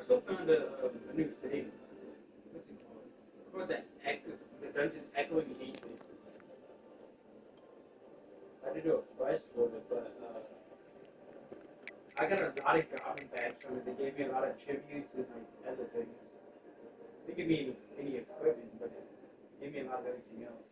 also found a new thing. What's it called? It's called the Dungeons Echoing Hatred. I had to do a quest for it, but I got a lot of goblin bags from it. They gave me a lot of tributes and like other things. They didn't give me any equipment, but it gave me a lot of everything else.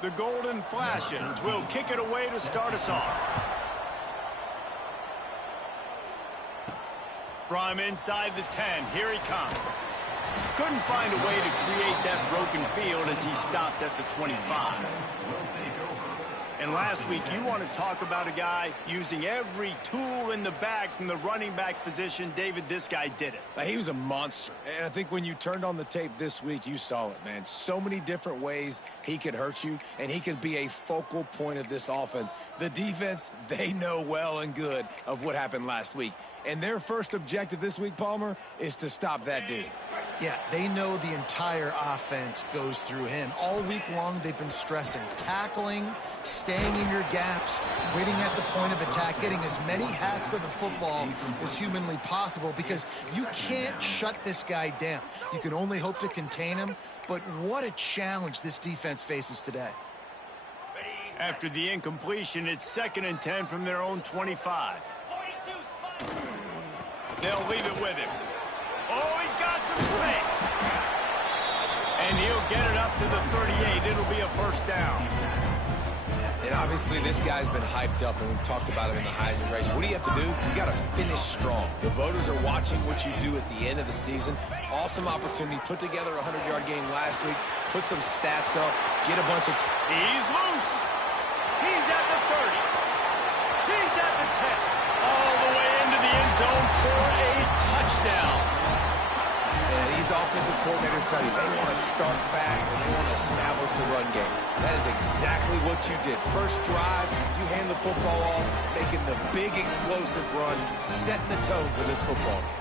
The Golden Flashes will kick it away to start us off. From inside the 10, here he comes. Couldn't find a way to create that broken field as he stopped at the 25. And last week, you want to talk about a guy using every tool in the bag from the running back position. David, this guy did it. He was a monster. And I think when you turned on the tape this week, you saw it, man. So many different ways he could hurt you, and he could be a focal point of this offense. The defense, they know well and good of what happened last week. And their first objective this week, Palmer, is to stop that dude. Yeah, they know the entire offense goes through him. All week long, they've been stressing tackling, staying in your gaps, waiting at the point of attack, getting as many hats to the football as humanly possible, because you can't shut this guy down. You can only hope to contain him, but what a challenge this defense faces today. After the incompletion, it's 2nd and 10 from their own 25. They'll leave it with him. Oh, he's got some space. And he'll get it up to the 38. It'll be a first down. And obviously this guy's been hyped up, and we've talked about him in the Heisman race. What do you have to do? You got to finish strong. The voters are watching what you do at the end of the season. Awesome opportunity. Put together a 100-yard game last week. Put some stats up. Get a bunch of... He's loose. He's at the 30. He's at the 10. All the way into the end zone for a touchdown. And these offensive coordinators tell you they want to start fast and they want to establish the run game. That is exactly what you did. First drive, you hand the football off, making the big explosive run, setting the tone for this football game.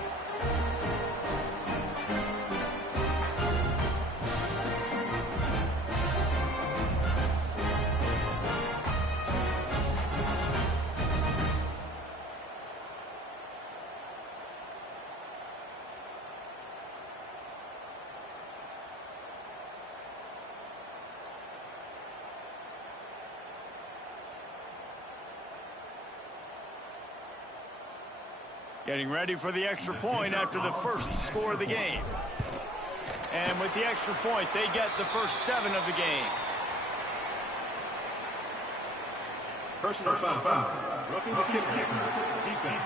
Getting ready for the extra point after the first score of the game. And with the extra point, they get the first 7 of the game. Personal foul. Roughing the kicker. Defense.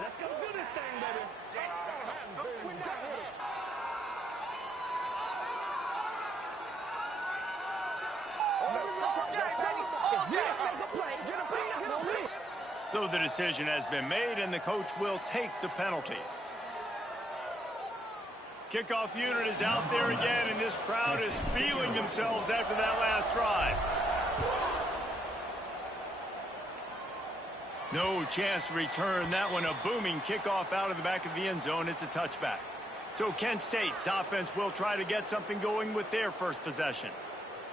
Let's go do this thing, baby. So the decision has been made, and the coach will take the penalty. Kickoff unit is out there again, and this crowd is feeling themselves after that last drive. No chance to return that one. A booming kickoff out of the back of the end zone. It's a touchback. So Kent State's offense will try to get something going with their first possession.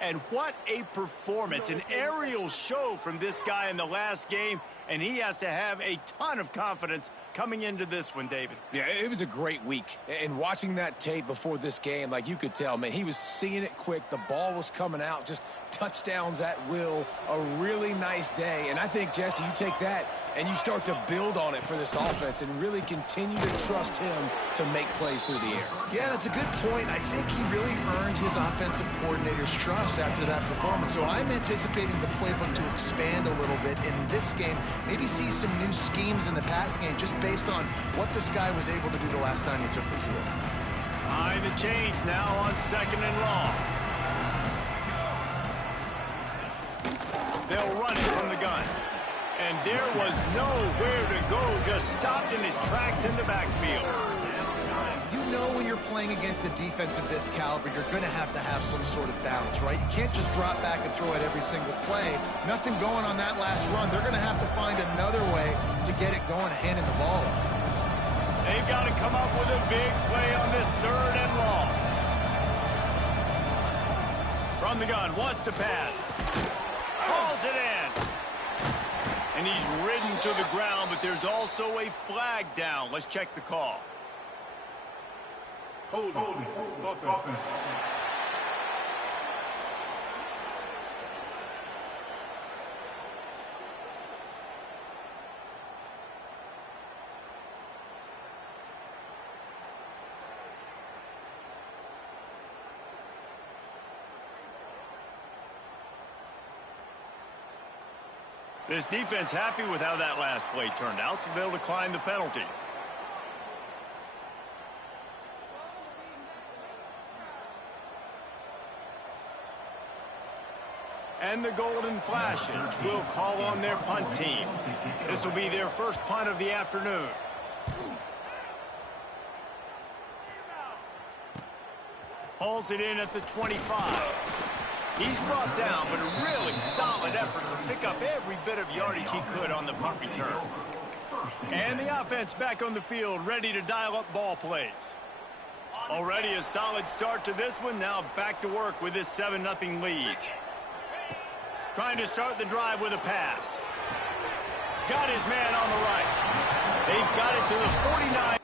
And what a performance, an aerial show from this guy in the last game, and he has to have a ton of confidence coming into this one, David. Yeah, it was a great week. And watching that tape before this game, like you could tell, man, he was seeing it quick. The ball was coming out, just touchdowns at will. A really nice day. And I think, Jesse, you take that and you start to build on it for this offense and really continue to trust him to make plays through the air. Yeah, that's a good point. I think he really earned his offensive coordinator's trust after that performance. So I'm anticipating the playbook to expand a little bit in this game. Maybe see some new schemes in the passing game just based on what this guy was able to do the last time he took the field. Behind the chains now on 2nd and long. They'll run it from the gun. And there was nowhere to go, just stopped in his tracks in the backfield. You know when you're playing against a defense of this caliber, you're going to have some sort of balance, right? You can't just drop back and throw it every single play. Nothing going on that last run. They're going to have to find another way to get it going, handing the ball up. They've got to come up with a big play on this 3rd and long. From the gun, wants to pass. Hauls it in. And he's ridden to the ground, but there's also a flag down. Let's check the call. Holding. Offense. This defense happy with how that last play turned out, so they'll decline the penalty. And the Golden Flashes will call on their punt team. This will be their first punt of the afternoon. Hauls it in at the 25. He's brought down, but a really solid effort to pick up every bit of yardage he could on the punt return. And the offense back on the field, ready to dial up ball plays. Already a solid start to this one. Now back to work with this 7-0 lead. Trying to start the drive with a pass. Got his man on the right. They've got it to the 49.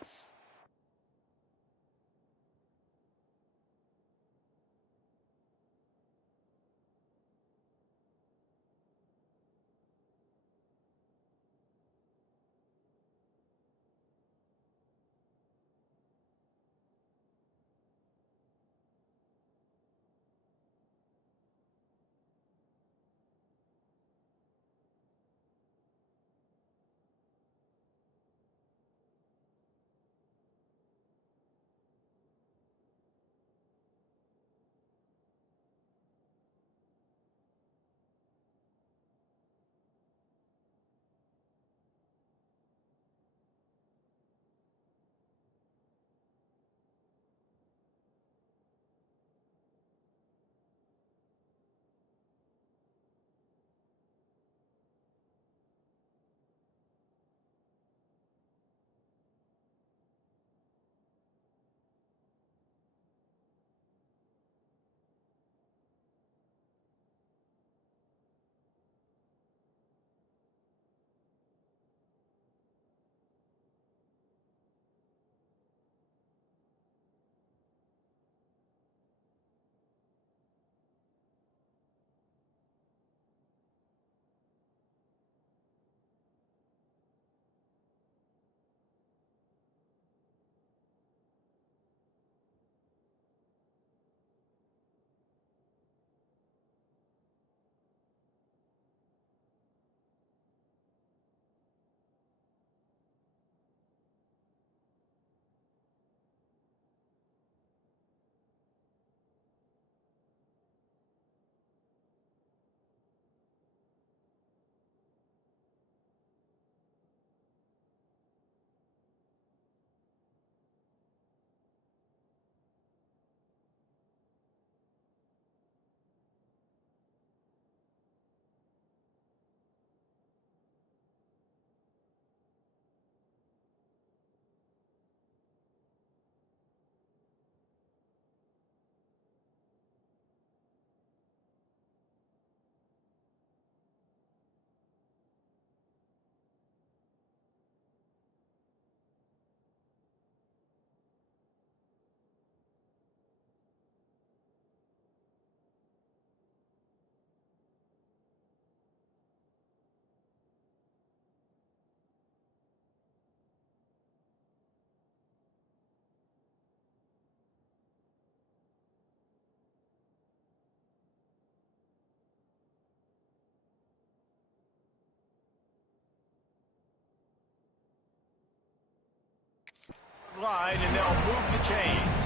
Line, and they'll move the chains.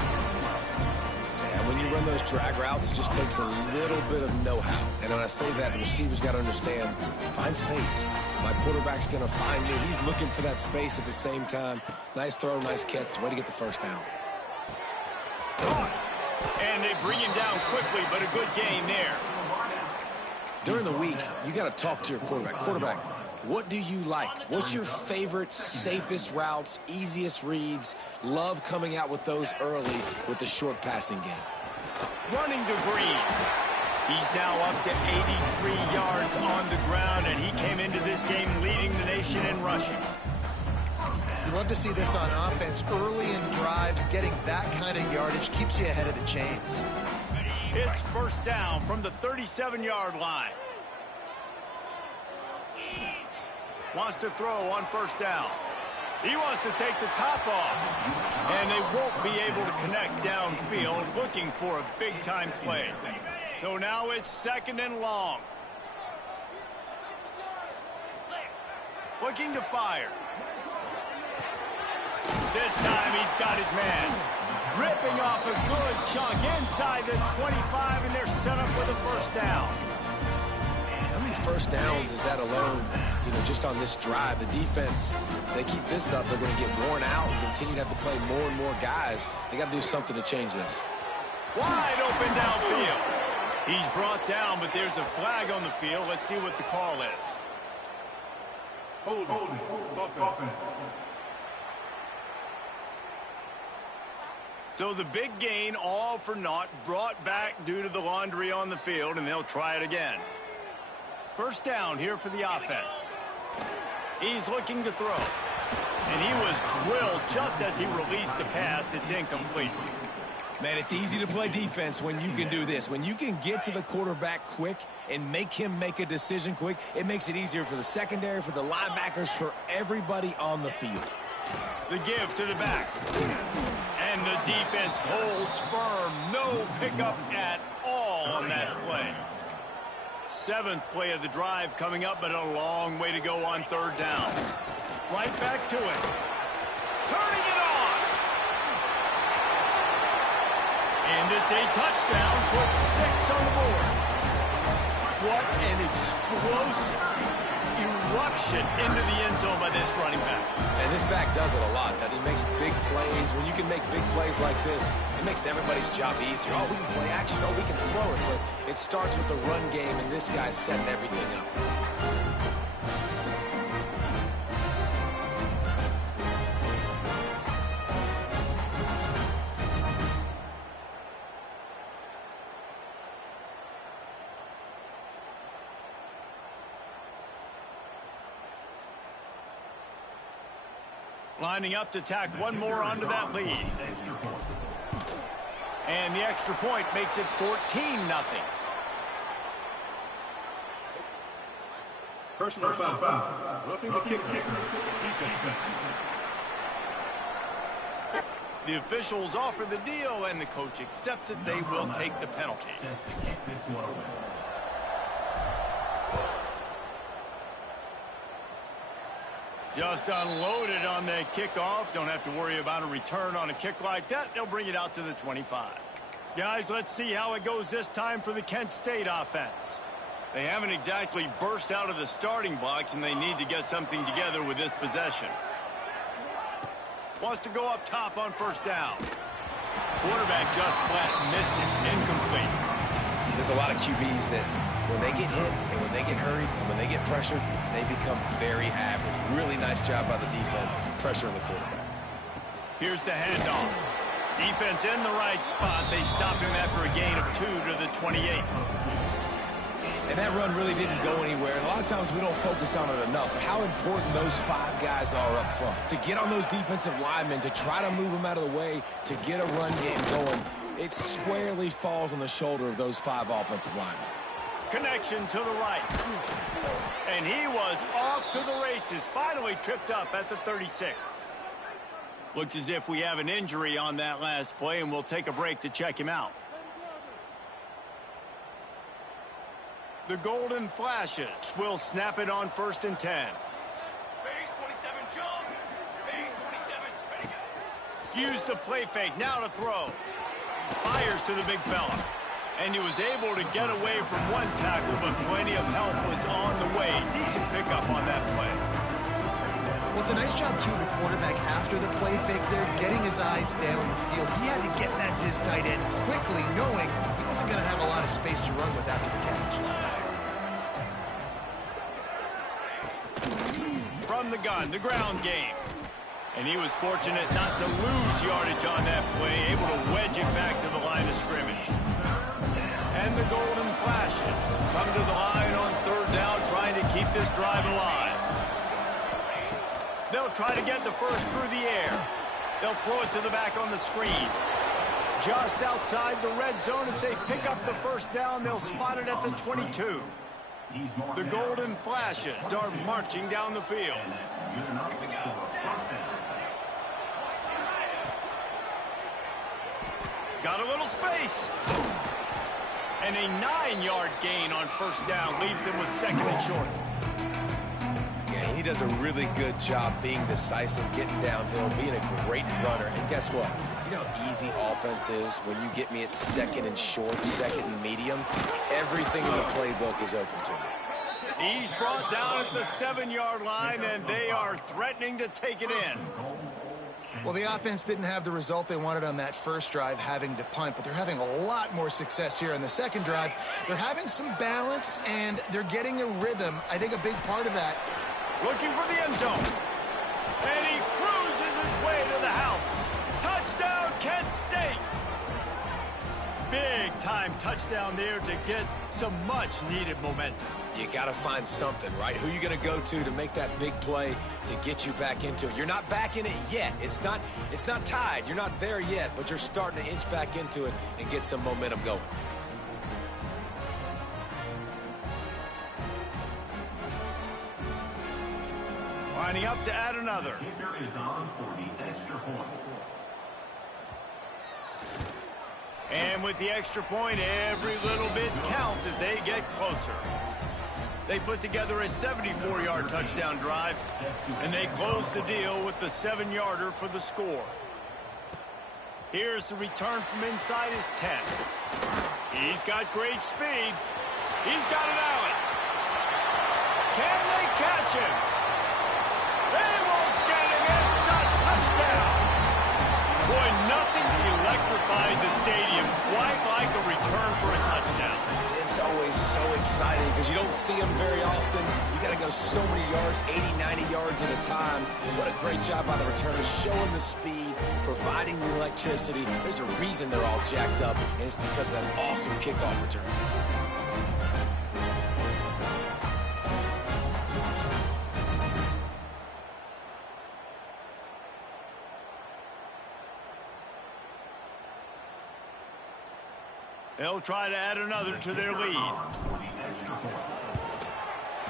And when you run those drag routes, it just takes a little bit of know-how. And when I say that, the receiver's got to understand, find space. My quarterback's going to find me. He's looking for that space at the same time. Nice throw, nice catch. Way to get the first down. And they bring him down quickly, but a good gain there. During the week, you got to talk to your quarterback. Quarterback, what do you like? What's your favorite, safest routes, easiest reads? Love coming out with those early with the short passing game. Running to Green. He's now up to 83 yards on the ground, and he came into this game leading the nation in rushing. You love to see this on offense. Early in drives, getting that kind of yardage keeps you ahead of the chains. It's first down from the 37-yard line. Wants to throw on first down. He wants to take the top off. And they won't be able to connect downfield, looking for a big-time play. So now it's second and long. Looking to fire. This time he's got his man. Ripping off a good chunk inside the 25, and they're set up with a first down. How many first downs is that alone? You know, just on this drive, the defense, they keep this up, they're going to get worn out and continue to have to play more and more guys. They got to do something to change this. Wide open downfield. He's brought down, but there's a flag on the field. Let's see what the call is. Hold offense. So the big gain, all for naught, brought back due to the laundry on the field, and they'll try it again. First down here for the offense. He's looking to throw. And he was drilled just as he released the pass. It's incomplete. Man, it's easy to play defense when you can do this. When you can get to the quarterback quick and make him make a decision quick, it makes it easier for the secondary, for the linebackers, for everybody on the field. The give to the back. And the defense holds firm. No pickup at all on that play. 7th play of the drive coming up, but a long way to go on 3rd down. Right back to it. Turning it on. And it's a touchdown. Puts 6 on the board. What an explosive eruption into the end zone by this running back. And this back does it a lot. That he makes big plays. When you can make big plays like this, it makes everybody's job easier. Oh, we can play action. Oh, we can throw it. But it starts with the run game, and this guy's setting everything up. Lining up to tack one more onto that lead. And the extra point makes it 14-0. Personal foul. Roughing the kicker. Defense. The officials offer the deal, and the coach accepts it. They will take the penalty. Just unloaded on that kickoff. Don't have to worry about a return on a kick like that. They'll bring it out to the 25. Guys, let's see how it goes this time for the Kent State offense. They haven't exactly burst out of the starting blocks, and they need to get something together with this possession. Wants to go up top on 1st down. Quarterback just flat missed it. Incomplete. There's a lot of QBs that when they get hit and when they get hurried and when they get pressured, they become very average. Really nice job by the defense, pressuring the quarterback. Here's the handoff. Defense in the right spot. They stop him after a gain of 2 to the 28. And that run really didn't go anywhere. And a lot of times we don't focus on it enough, but how important those 5 guys are up front. To get on those defensive linemen, to try to move them out of the way, to get a run game going, it squarely falls on the shoulder of those 5 offensive linemen. Connection to the right. And he was off to the races. Finally tripped up at the 36. Looks as if we have an injury on that last play, and we'll take a break to check him out. The Golden Flashes will snap it on 1st and 10. Base 27, jump. Base 27, ready to go. Use the play fake, now to throw. Fires to the big fella. And he was able to get away from one tackle, but plenty of help was on the way. Decent pickup on that play. Well, it's a nice job, too, the quarterback after the play fake there, getting his eyes down the field. He had to get that to his tight end quickly, knowing he wasn't going to have a lot of space to run with after the catch. From the gun, the ground game. And he was fortunate not to lose yardage on that play, able to wedge it back to the line of scrimmage. And the Golden Flashes come to the line on 3rd down, trying to keep this drive alive. They'll try to get the first through the air. They'll throw it to the back on the screen. Just outside the red zone as they pick up the 1st down, they'll spot it at the 22. The Golden Flashes are marching down the field. Got a little space. And a 9-yard gain on 1st down leaves them with 2nd and short. Yeah, he does a really good job being decisive, getting downhill, being a great runner. And guess what? You know how easy offense is when you get me at 2nd and short, 2nd and medium. Everything in the playbook is open to me. He's brought down at the 7-yard line, and they are threatening to take it in. Well, the offense didn't have the result they wanted on that first drive, having to punt, but they're having a lot more success here on the second drive. They're having some balance, and they're getting a rhythm. I think a big part of that. Looking for the end zone. And he cruises his way to the house. Touchdown, Kent State. Big-time touchdown there to get some much-needed momentum. You got to find something, right? Who you going to go to make that big play to get you back into it? You're not back in it yet. It's not tied. You're not there yet, but you're starting to inch back into it and get some momentum going. Lining up to add another. Kicker is on for the extra point. And with the extra point, every little bit counts as they get closer. They put together a 74-yard touchdown drive, and they close the deal with the 7-yarder for the score. Here's the return from inside his 10. He's got great speed. He's got an alley. Can they catch him? They won't get him. It's a touchdown. Boy, nothing electrifies a stadium quite like a return for a touchdown. It's always so exciting because you don't see them very often. You got to go so many yards, 80, 90 yards at a time. And what a great job by the returners, showing the speed, providing the electricity. There's a reason they're all jacked up, and it's because of that awesome kickoff return. They'll try to add another to their lead.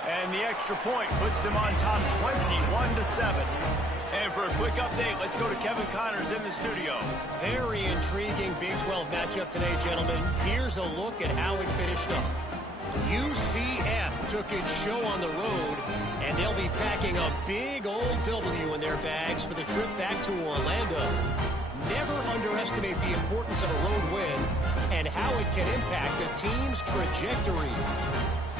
And the extra point puts them on top 21-7. And for a quick update, let's go to Kevin Connors in the studio. Very intriguing Big 12 matchup today, gentlemen. Here's a look at how it finished up. UCF took its show on the road, and they'll be packing a big old W in their bags for the trip back to Orlando. Never underestimate the importance of a road win and how it can impact a team's trajectory.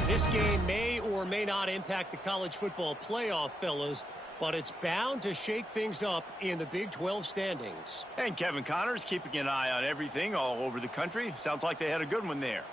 This game may or may not impact the college football playoff, fellas, but it's bound to shake things up in the Big 12 standings. And Kevin Connors keeping an eye on everything all over the country. Sounds like they had a good one there.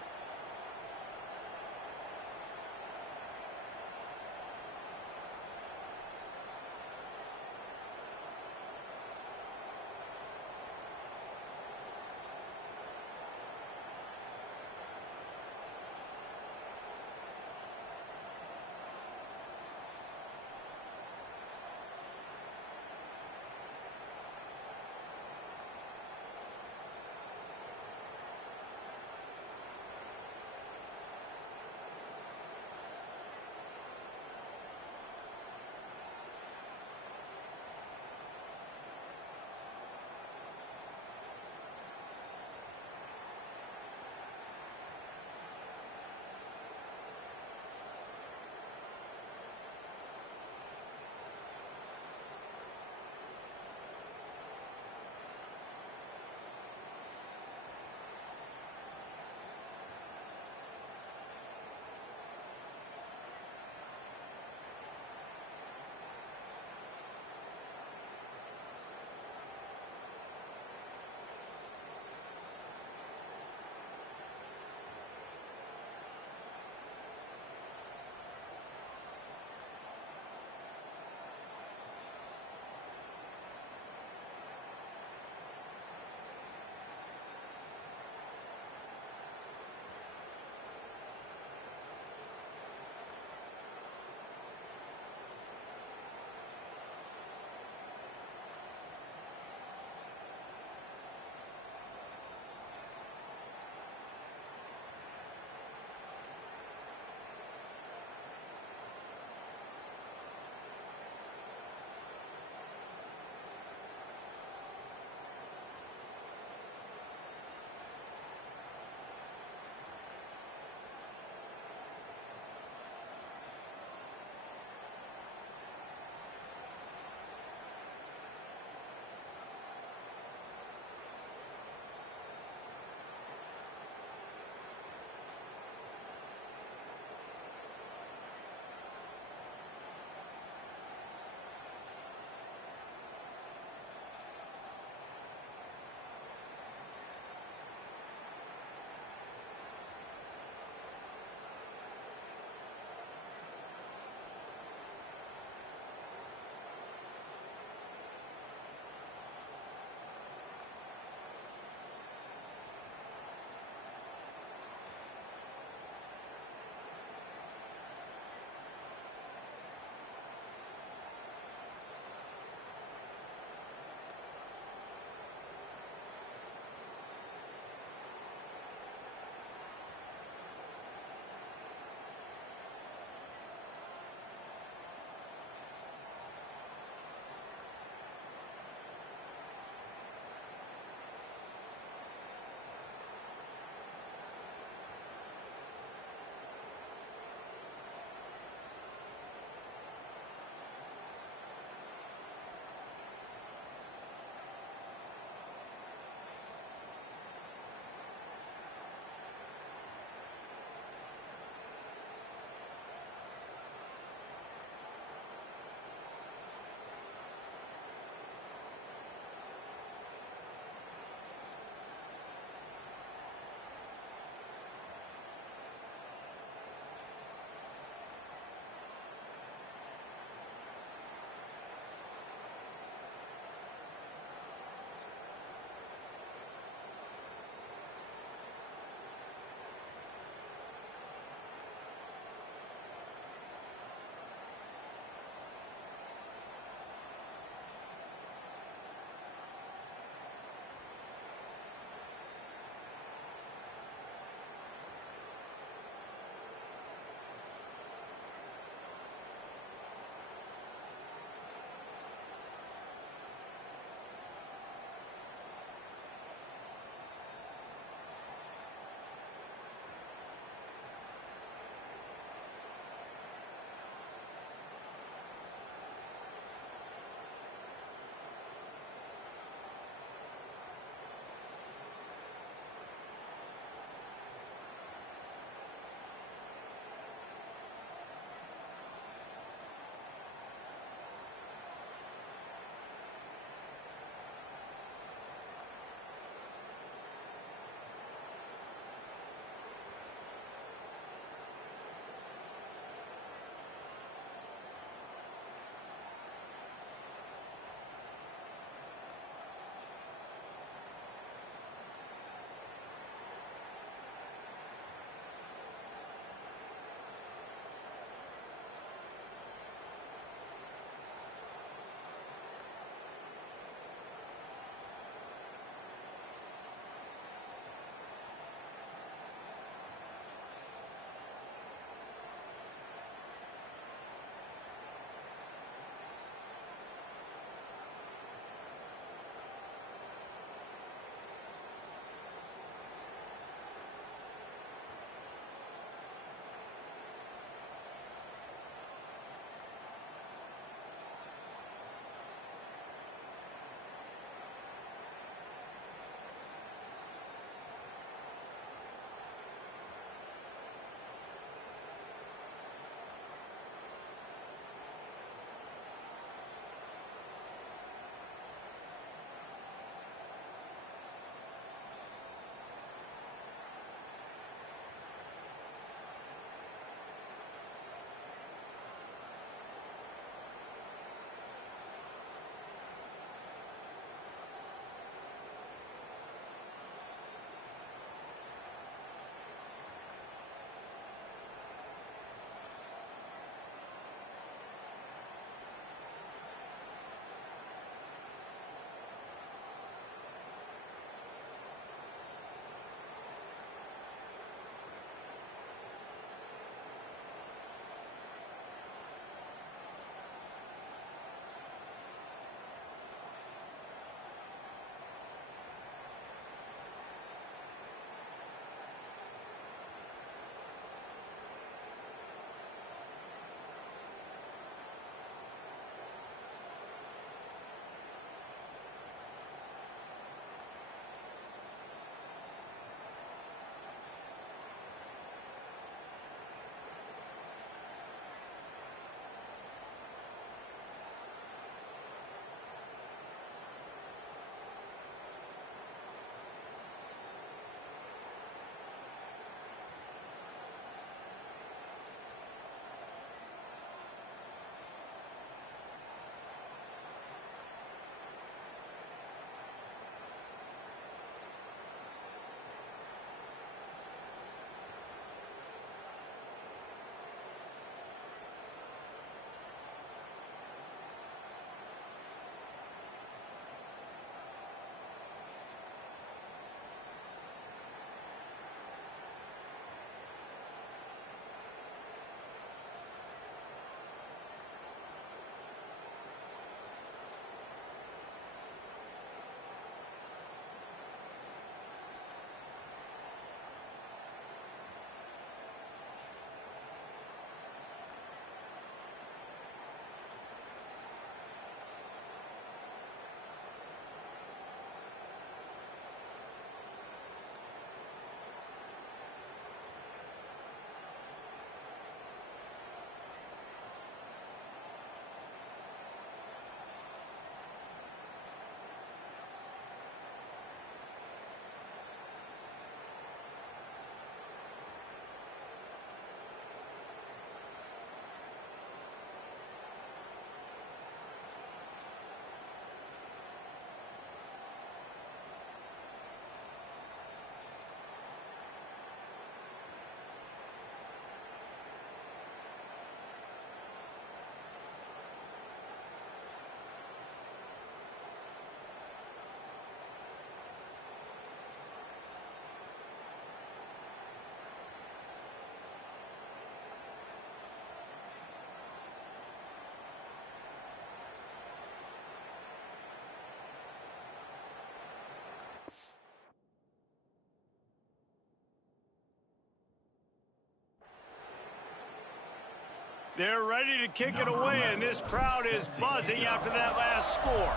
They're ready to kick it away, and this crowd is buzzing after that last score.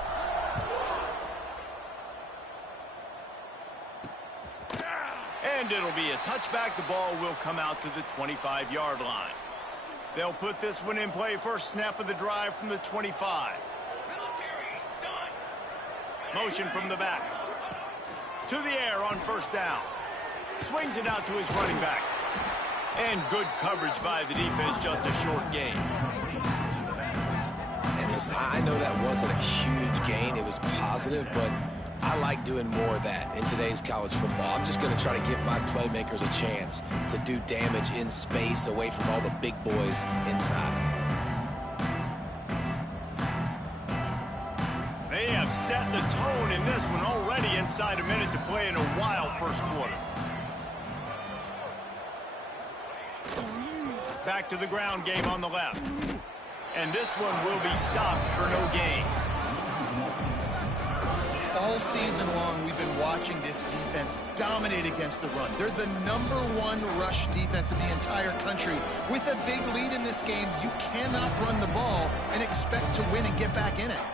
And it'll be a touchback. The ball will come out to the 25-yard line. They'll put this one in play first snap of the drive from the 25. Motion from the back. To the air on first down. Swings it out to his running back. And good coverage by the defense, just a short gain. And listen, I know that wasn't a huge gain. It was positive, but I like doing more of that in today's college football. I'm just going to try to give my playmakers a chance to do damage in space away from all the big boys inside. They have set the tone in this one already inside a minute to play in a wild first quarter. Back to the ground game on the left. And this one will be stopped for no gain. All season long, we've been watching this defense dominate against the run. They're the #1 rush defense in the entire country. With a big lead in this game, you cannot run the ball and expect to win and get back in it.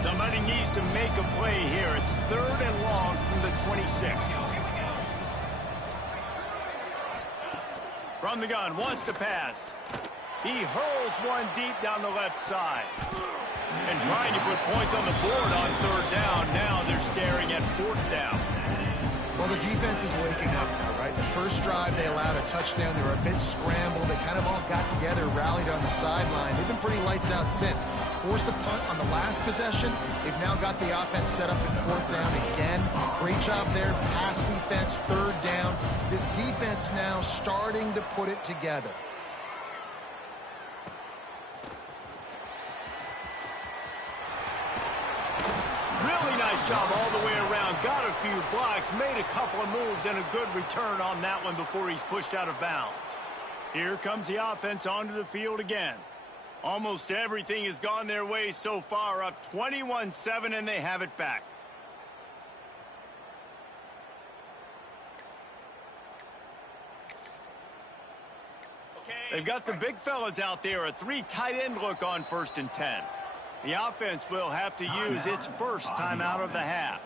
Somebody needs to make a play here. It's 3rd and long from the 26. From the gun, wants to pass. He hurls one deep down the left side. And trying to put points on the board on 3rd down. Now they're staring at 4th down. Well, the defense is waking up now, right? The first drive, they allowed a touchdown. They were a bit scrambled. They kind of all got together, rallied on the sideline. They've been pretty lights out since. Forced a punt on the last possession. They've now got the offense set up in 4th down again. Great job there. Pass defense, 3rd down. This defense now starting to put it together. Really nice job all the way around. Got a few blocks, made a couple of moves, and a good return on that one before he's pushed out of bounds. Here comes the offense onto the field again. Almost everything has gone their way so far, up 21-7, and they have it back. They've got the big fellas out there, a 3 tight end look on 1st and 10. The offense will have to use its first time out of the half.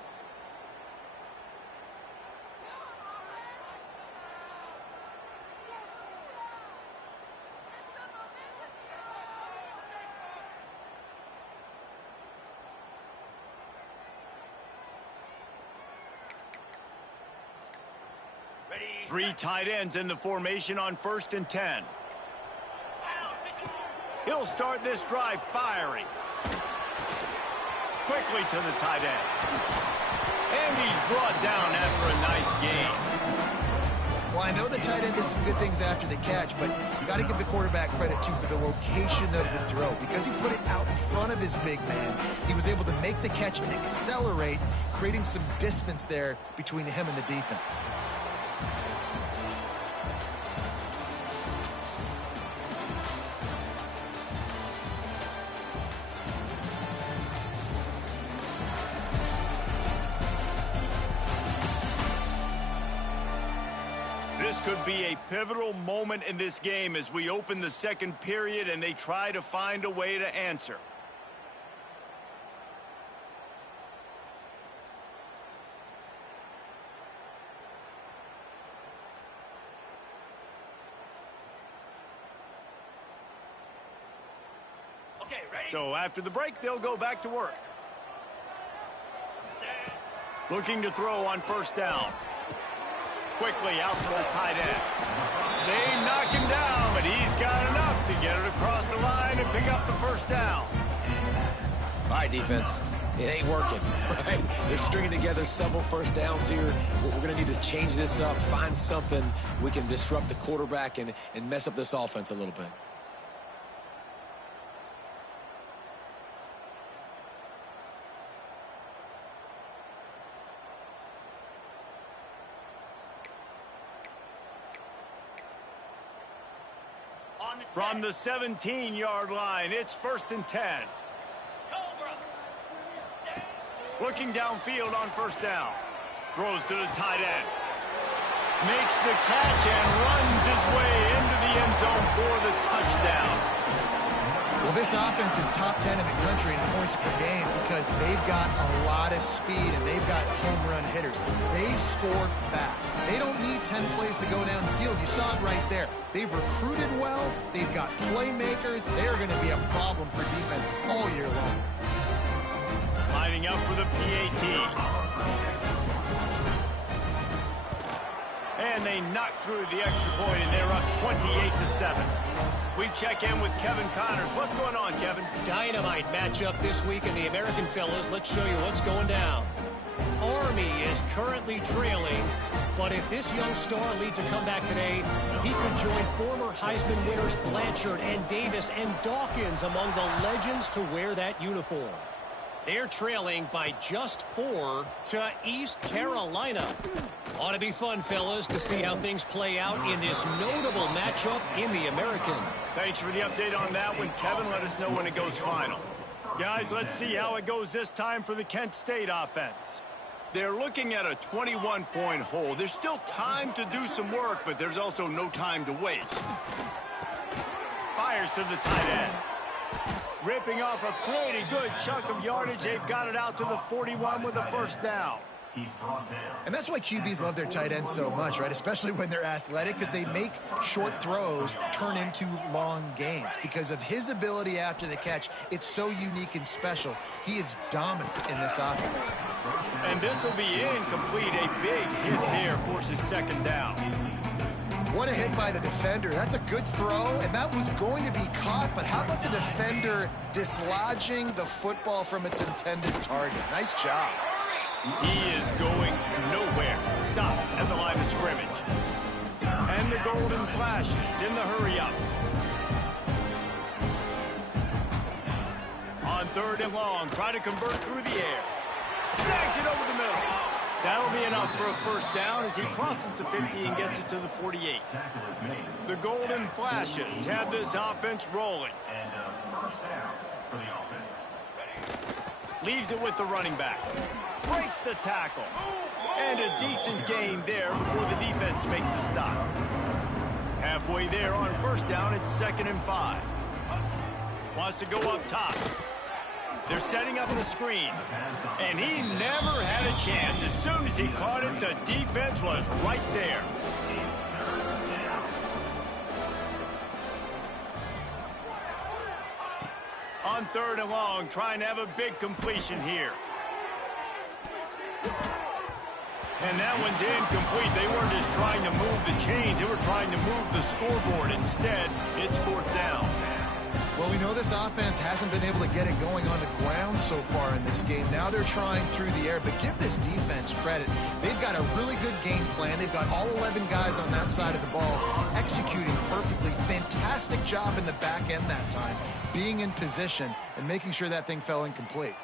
Ready, 3 tight ends in the formation on 1st and 10. He'll start this drive firing. Quickly to the tight end. And he's brought down after a nice gain. Well, I know the tight end did some good things after the catch, but you got to give the quarterback credit, too, for the location of the throw. Because he put it out in front of his big man, he was able to make the catch and accelerate, creating some distance there between him and the defense. This could be a pivotal moment in this game as we open the second period and they try to find a way to answer. okay, ready, So after the break, they'll go back to work. set, Looking to throw on 1st down. Quickly out to the tight end. They knock him down, but he's got enough to get it across the line and pick up the 1st down. All right, defense. It ain't working, right? They're stringing together several 1st downs here. We're going to need to change this up, find something we can disrupt the quarterback and mess up this offense a little bit. on the From the 17-yard line, it's 1st and 10. Cobra, Looking downfield on 1st down. Throws to the tight end. Makes the catch and runs his way into the end zone for the touchdown. Well, this offense is top 10 in the country in points per game because they've got a lot of speed and they've got home run hitters. They score fast. They don't need 10 plays to go down the field. You saw it right there. They've recruited well. They've got playmakers. They're going to be a problem for defenses all year long. Lining up for the PAT. And they knock through the extra point, and they're up 28-7. We check in with Kevin Connors. What's going on, Kevin? Dynamite matchup this week in the American, fellas. Let's show you what's going down. Army is currently trailing, but if this young star leads a comeback today, he could join former Heisman winners Blanchard and Davis and Dawkins among the legends to wear that uniform. They're trailing by just 4 to East Carolina. Ought to be fun, fellas, to see how things play out in this notable matchup in the American. Thanks for the update on that one, Kevin. Let us know when it goes final. Guys, let's see how it goes this time for the Kent State offense. They're looking at a 21-point hole. There's still time to do some work, but there's also no time to waste. Fires to the tight end. Ripping off a pretty good chunk of yardage. They've got it out to the 41 with a first down. And that's why QBs love their tight ends so much, right? Especially when they're athletic, because they make short throws turn into long gains. Because of his ability after the catch, it's so unique and special. He is dominant in this offense. And this will be incomplete. A big hit there forces second down. What a hit by the defender. That's a good throw, and that was going to be caught, but how about the defender dislodging the football from its intended target? Nice job. He is going nowhere. Stop at the line of scrimmage. And the golden flashes in the hurry up. On 3rd and long, try to convert through the air. Snags it over the middle. That'll be enough for a first down as he crosses the 50 and gets it to the 48. The golden flashes have this offense rolling. And first down for the offense. Leaves it with the running back. Breaks the tackle. And a decent gain there before the defense makes the stop. Halfway there on first down, it's 2nd and 5. Wants to go up top. They're setting up the screen. And he never had a chance. As soon as he caught it, the defense was right there. On 3rd and long, trying to have a big completion here. And that one's incomplete. They weren't just trying to move the chains. They were trying to move the scoreboard. Instead, it's 4th down. Well, we know this offense hasn't been able to get it going on the ground so far in this game. Now they're trying through the air, but give this defense credit. They've got a really good game plan. They've got all 11 guys on that side of the ball executing perfectly. Fantastic job in the back end that time, being in position and making sure that thing fell incomplete.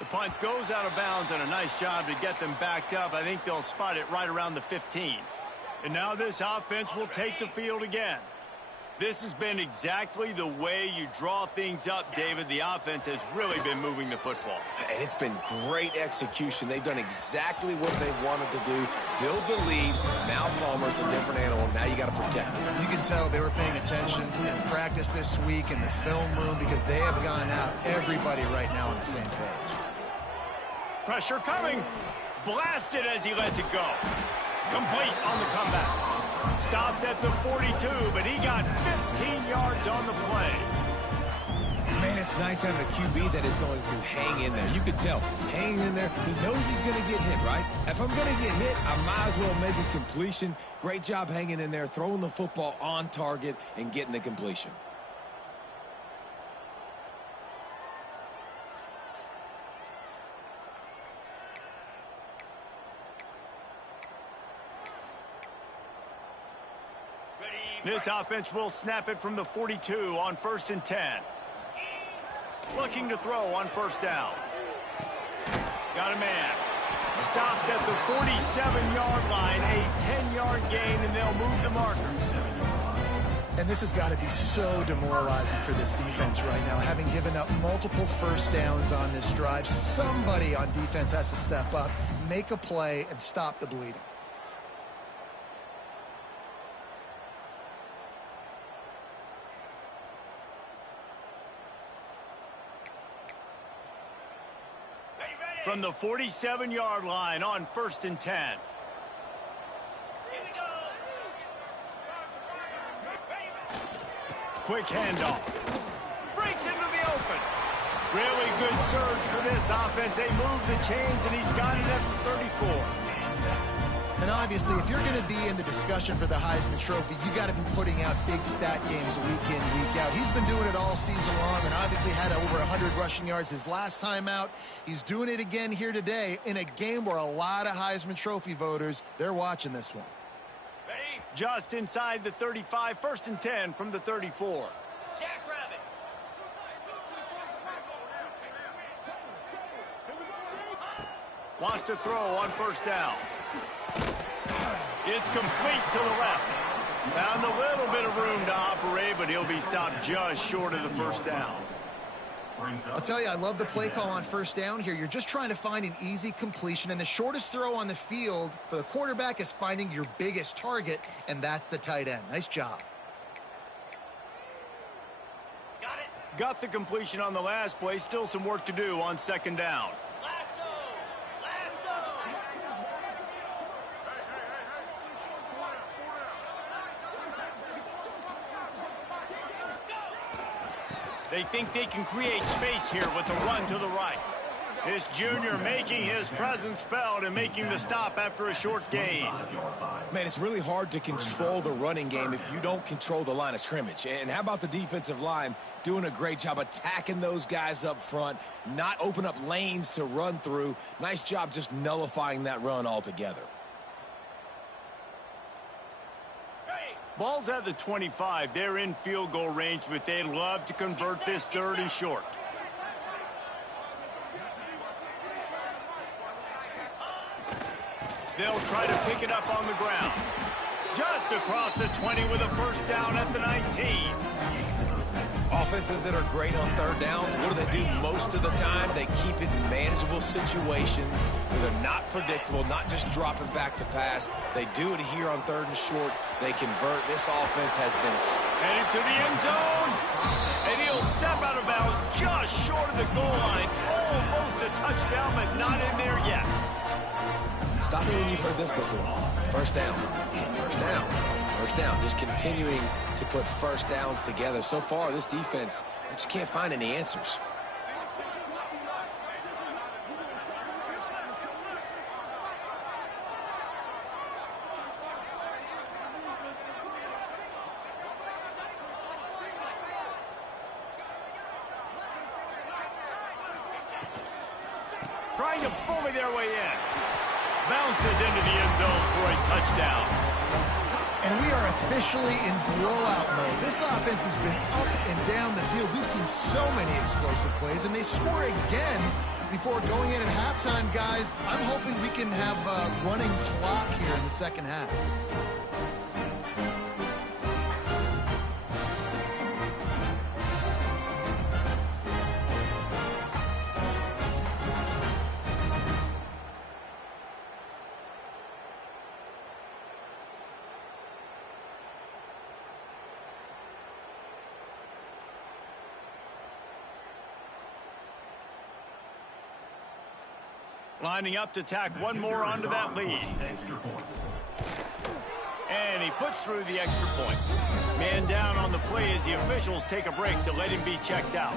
The punt goes out of bounds, and a nice job to get them backed up. I think they'll spot it right around the 15. And now this offense will take the field again. This has been exactly the way you draw things up, David. The offense has really been moving the football. And it's been great execution. They've done exactly what they've wanted to do. Build the lead. Now Palmer's a different animal. Now you got to protect him. You can tell they were paying attention in practice this week in the film room because they have gone out, everybody right now on the same page. Pressure coming. Blasted as he lets it go. Complete on the comeback. Stopped at the 42, but he got 15 yards on the play. Man, it's nice having a QB that is going to hang in there. You could tell, hanging in there, he knows he's going to get hit, right? If I'm going to get hit, I might as well make a completion. Great job hanging in there, throwing the football on target and getting the completion. This offense will snap it from the 42 on 1st and 10. Looking to throw on 1st down. Got a man. Stopped at the 47-yard line. A 10-yard gain, and they'll move the markers. And this has got to be so demoralizing for this defense right now. Having given up multiple first downs on this drive, somebody on defense has to step up, make a play, and stop the bleeding. from the 47-yard line on 1st and 10. Quick handoff. Breaks into the open. Really good surge for this offense. They move the chains, and he's got it at the 34. And obviously, if you're going to be in the discussion for the Heisman Trophy, you got to be putting out big stat games week in, week out. He's been doing it all season long and obviously had over 100 rushing yards his last time out. He's doing it again here today in a game where a lot of Heisman Trophy voters, they're watching this one. Just inside the 35, 1st and 10 from the 34. Jackrabbit. Wants to throw on 1st down. It's complete to the left. Found a little bit of room to operate, but he'll be stopped just short of the 1st down. I'll tell you, I love the play call on 1st down here. You're just trying to find an easy completion, and the shortest throw on the field for the quarterback is finding your biggest target, and that's the tight end. Nice job. Got it. Got the completion on the last play. Still some work to do on 2nd down. Lasso. Lasso. They think they can create space here with a run to the right. This junior making his presence felt and making the stop after a short gain. Man, it's really hard to control the running game if you don't control the line of scrimmage. And how about the defensive line doing a great job attacking those guys up front, not open up lanes to run through. Nice job just nullifying that run altogether. Ball's at the 25. They're in field goal range, but they'd love to convert this 3rd and short. They'll try to pick it up on the ground. Just across the 20 with a 1st down at the 19. Offenses that are great on 3rd downs, what do they do most of the time? They keep it in manageable situations where they're not predictable, not just dropping back to pass. They do it here on 3rd and short. They convert. This offense has been headed to the end zone. And he'll step out of bounds just short of the goal line. Almost a touchdown, but not in there yet. Stop me when you've heard this before. 1st down. 1st down. 1st down. Just continuing to put 1st downs together. So far, this defense, they just can't find any answers. Trying to bully their way in. Bounces into the end zone for a touchdown. And we are officially in blowout mode. This offense has been up and down the field. We've seen so many explosive plays, and they score again before going in at halftime, guys. I'm hoping we can have a running clock here in the 2nd half. Lining up to tack one more onto that lead. And he puts through the extra point. Man down on the play as the officials take a break to let him be checked out.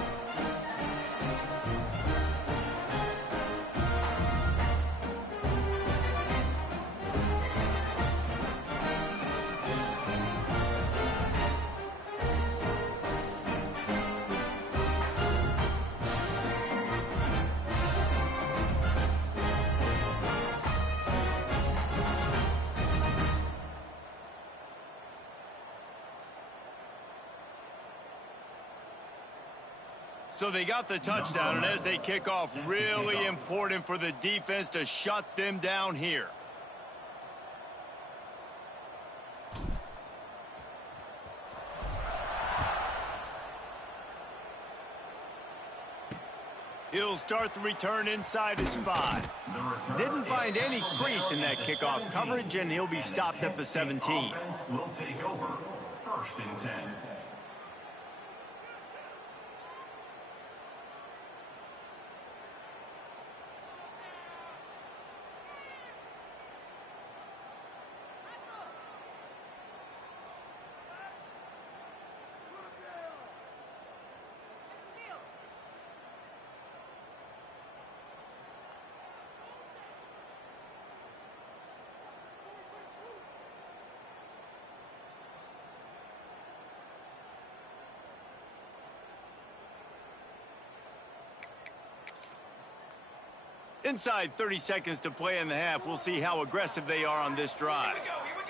So they got the touchdown, and as they kick off, really important for the defense to shut them down here. He'll start the return inside his 5. Didn't find any crease in that kickoff coverage, and he'll be stopped at the 17. Will take over 1st and 10. Inside 30 seconds to play in the half. We'll see how aggressive they are on this drive. Here we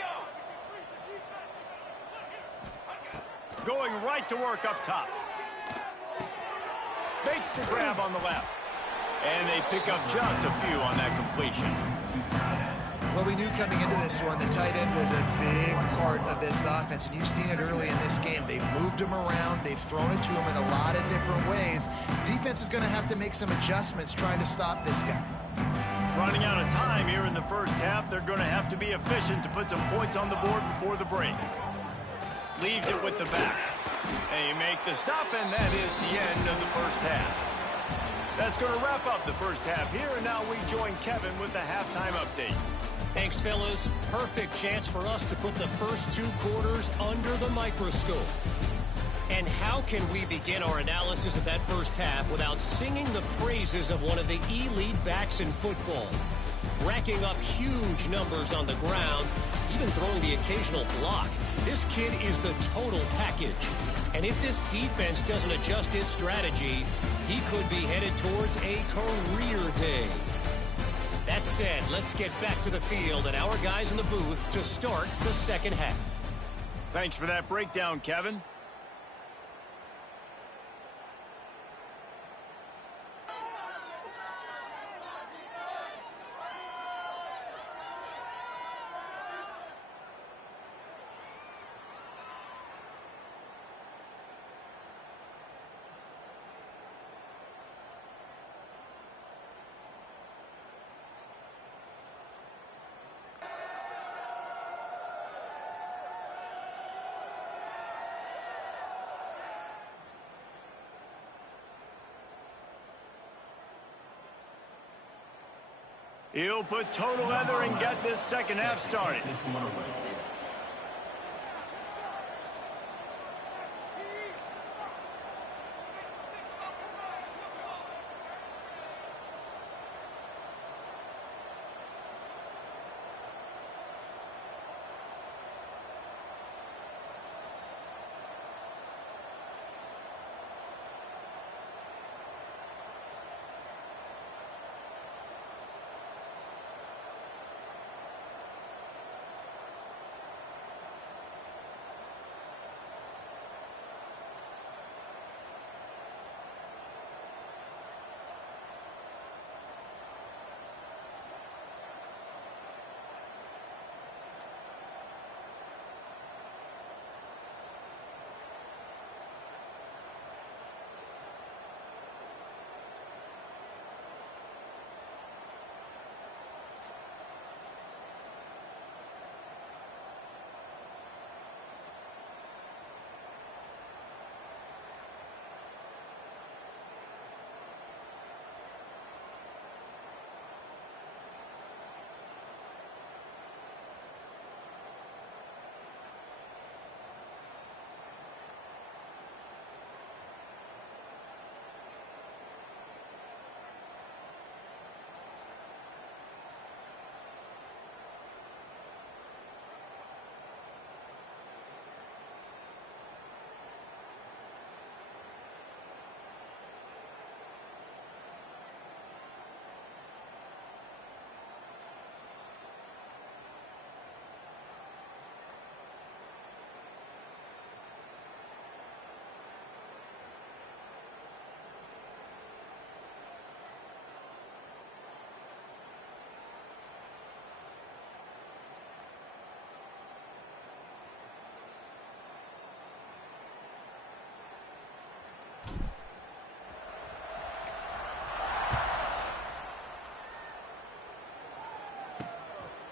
go. Going right to work up top. Makes the grab on the left. And they pick up just a few on that completion. Well, we knew coming into this one, the tight end was a big part of this offense, and you've seen it early in this game. They've moved him around. They've thrown it to him in a lot of different ways. Defense is going to have to make some adjustments trying to stop this guy. Running out of time here in the first half, they're going to have to be efficient to put some points on the board before the break. Leaves it with the back. They make the stop, and that is the end of the first half. That's going to wrap up the first half here, and now we join Kevin with the halftime update. Thanks, fellas. Perfect chance for us to put the first 2 quarters under the microscope. And how can we begin our analysis of that first half without singing the praises of one of the elite backs in football? Racking up huge numbers on the ground, even throwing the occasional block. This kid is the total package. And if this defense doesn't adjust its strategy, he could be headed towards a career day. That said, let's get back to the field and our guys in the booth to start the second half. Thanks for that breakdown, Kevin. He'll put total leather and get this second half started.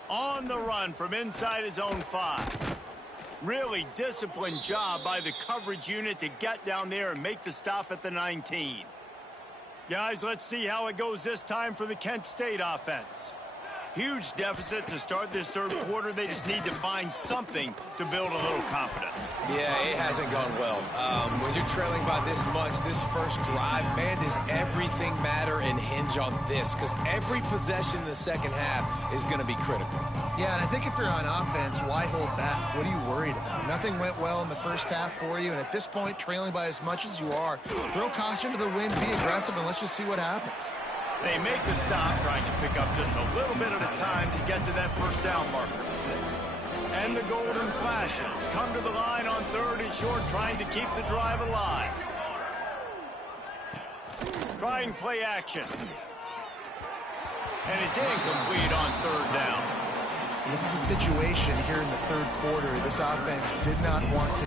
On the run from inside his own 5. Really disciplined job by the coverage unit to get down there and make the stop at the 19. Guys, let's see how it goes this time for the Kent State offense. Huge deficit to start this third quarter. They just need to find something to build a little confidence. Yeah, it hasn't gone well. When you're trailing by this much, this first drive, man, does everything matter and hinge on this? Because every possession in the second half is going to be critical. Yeah, and I think if you're on offense, why hold back? What are you worried about? Nothing went well in the first half for you, and at this point, trailing by as much as you are, throw caution to the wind, be aggressive, and let's just see what happens. They make the stop, trying to pick up just a little bit at a time to get to that first down marker. And the golden flashes come to the line on 3rd and short, trying to keep the drive alive. Trying play action. And it's incomplete on 3rd down. This is a situation here in the 3rd quarter. This offense did not want to.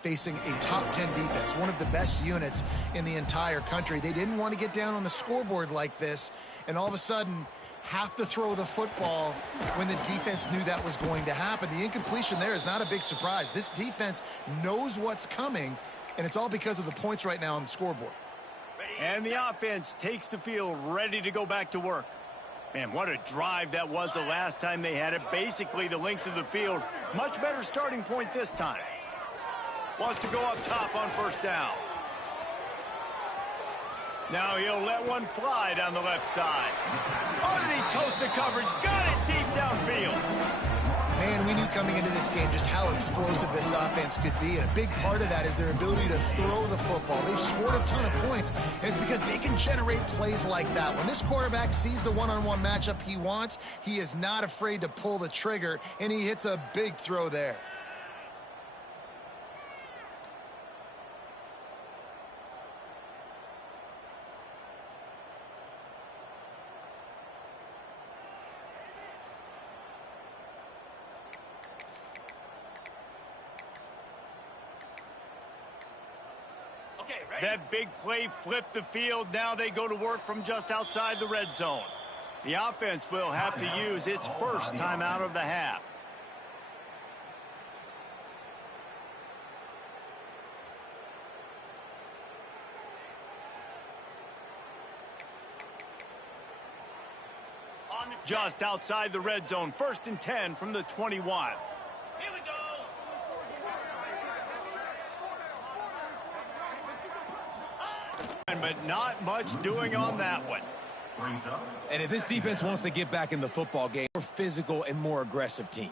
Facing a top 10 defense, one of the best units in the entire country. They didn't want to get down on the scoreboard like this, and all of a sudden have to throw the football when the defense knew that was going to happen. The incompletion there is not a big surprise. This defense knows what's coming, and it's all because of the points right now on the scoreboard. And the offense takes the field, ready to go back to work. Man, what a drive that was the last time they had it. Basically the length of the field. Much better starting point this time. Wants to go up top on 1st down. Now he'll let one fly down the left side. Oh, did he toast the coverage? Got it deep downfield. Man, we knew coming into this game just how explosive this offense could be, and a big part of that is their ability to throw the football. They've scored a ton of points, and it's because they can generate plays like that. When this quarterback sees the one-on-one matchup he wants, he is not afraid to pull the trigger, and he hits a big throw there. That big play flipped the field. Now they go to work from just outside the red zone. The offense will have to use its first timeout of the half. Just outside the red zone. 1st and 10 from the 21. Here we go. But not much doing on that one. And if this defense wants to get back in the football game, more physical and more aggressive team.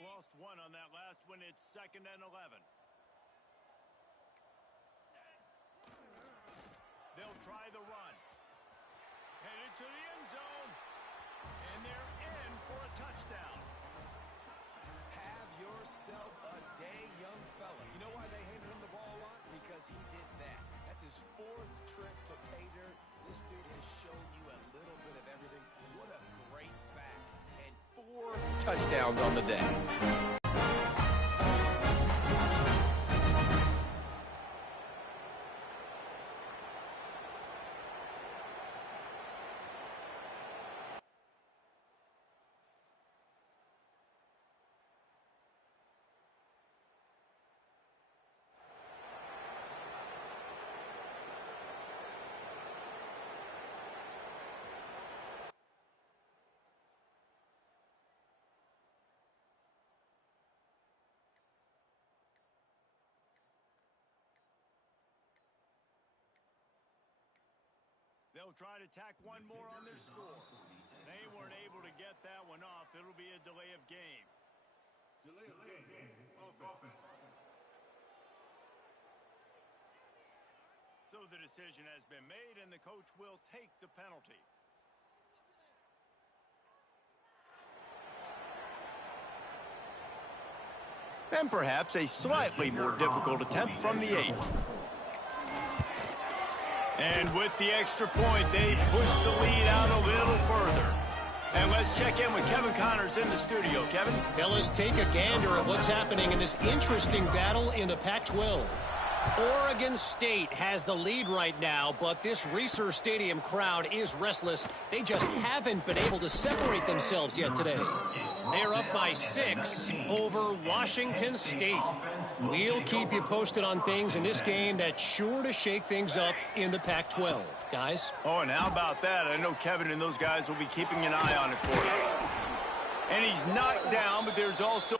Well, lost one on that last one. It's 2nd and 11. They'll try the run. Headed to the end zone. And they're in for a touchdown. Have yourself a day, young fella. You know why they handed him the ball a lot? Because he did that. That's his 4th trip to pay dirt. This dude has shown you a little bit of everything. What a great back. And 4 touchdowns on the day. They'll try to tack one more on their score. They weren't able to get that one off. It'll be a delay of game. Delay of game. Offense. So the decision has been made, and the coach will take the penalty. And perhaps a slightly more difficult attempt from the 8. And with the extra point, they push the lead out a little further. And let's check in with Kevin Connors in the studio. Kevin? Fellas, take a gander at what's happening in this interesting battle in the Pac-12. Oregon State has the lead right now, but this Reser Stadium crowd is restless. They just haven't been able to separate themselves yet today. They're up by 6 over Washington State. We'll keep you posted on things in this game that's sure to shake things up in the Pac-12. Guys? Oh, and how about that? I know Kevin and those guys will be keeping an eye on it for us. And he's knocked down, but there's also...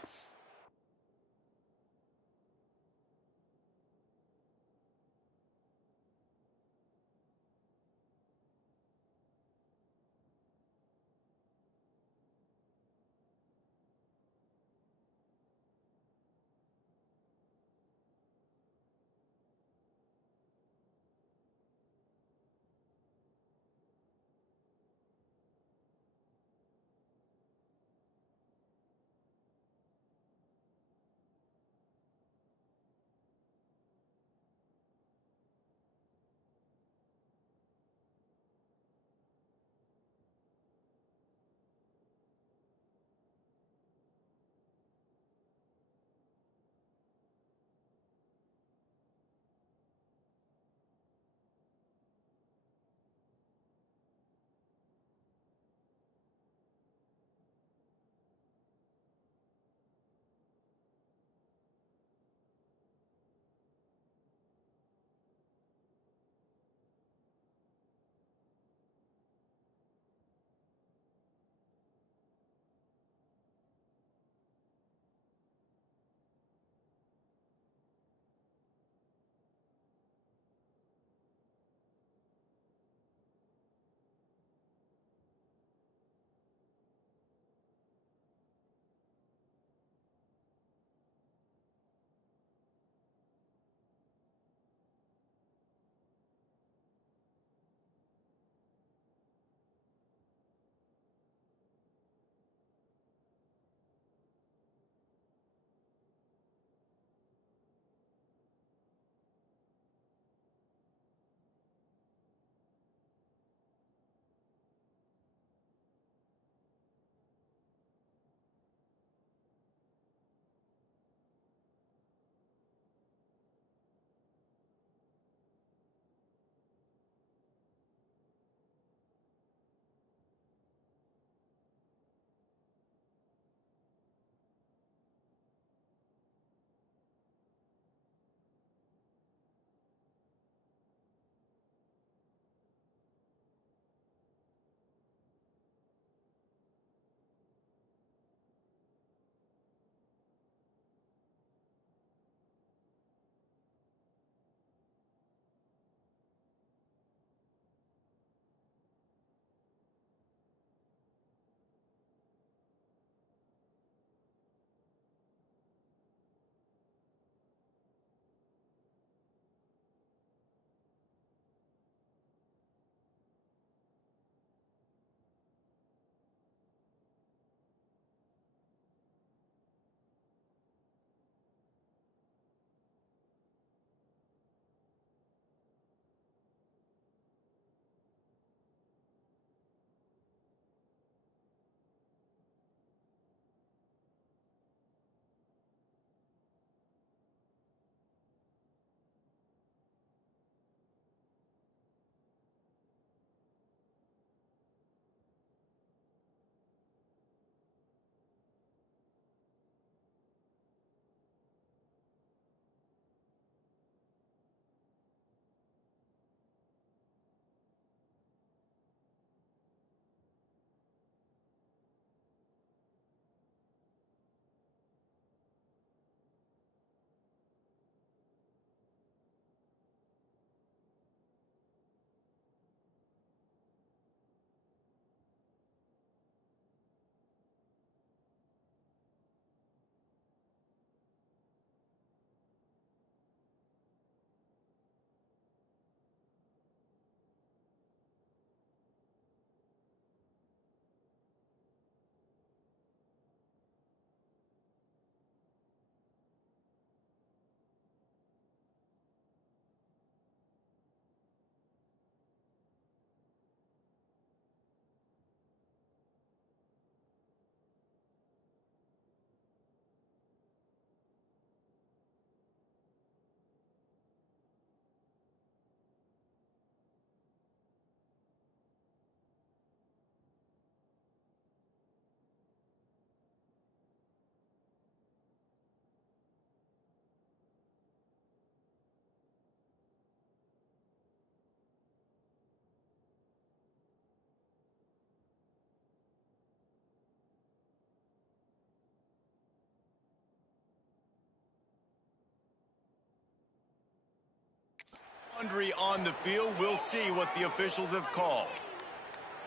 On the field, we'll see what the officials have called.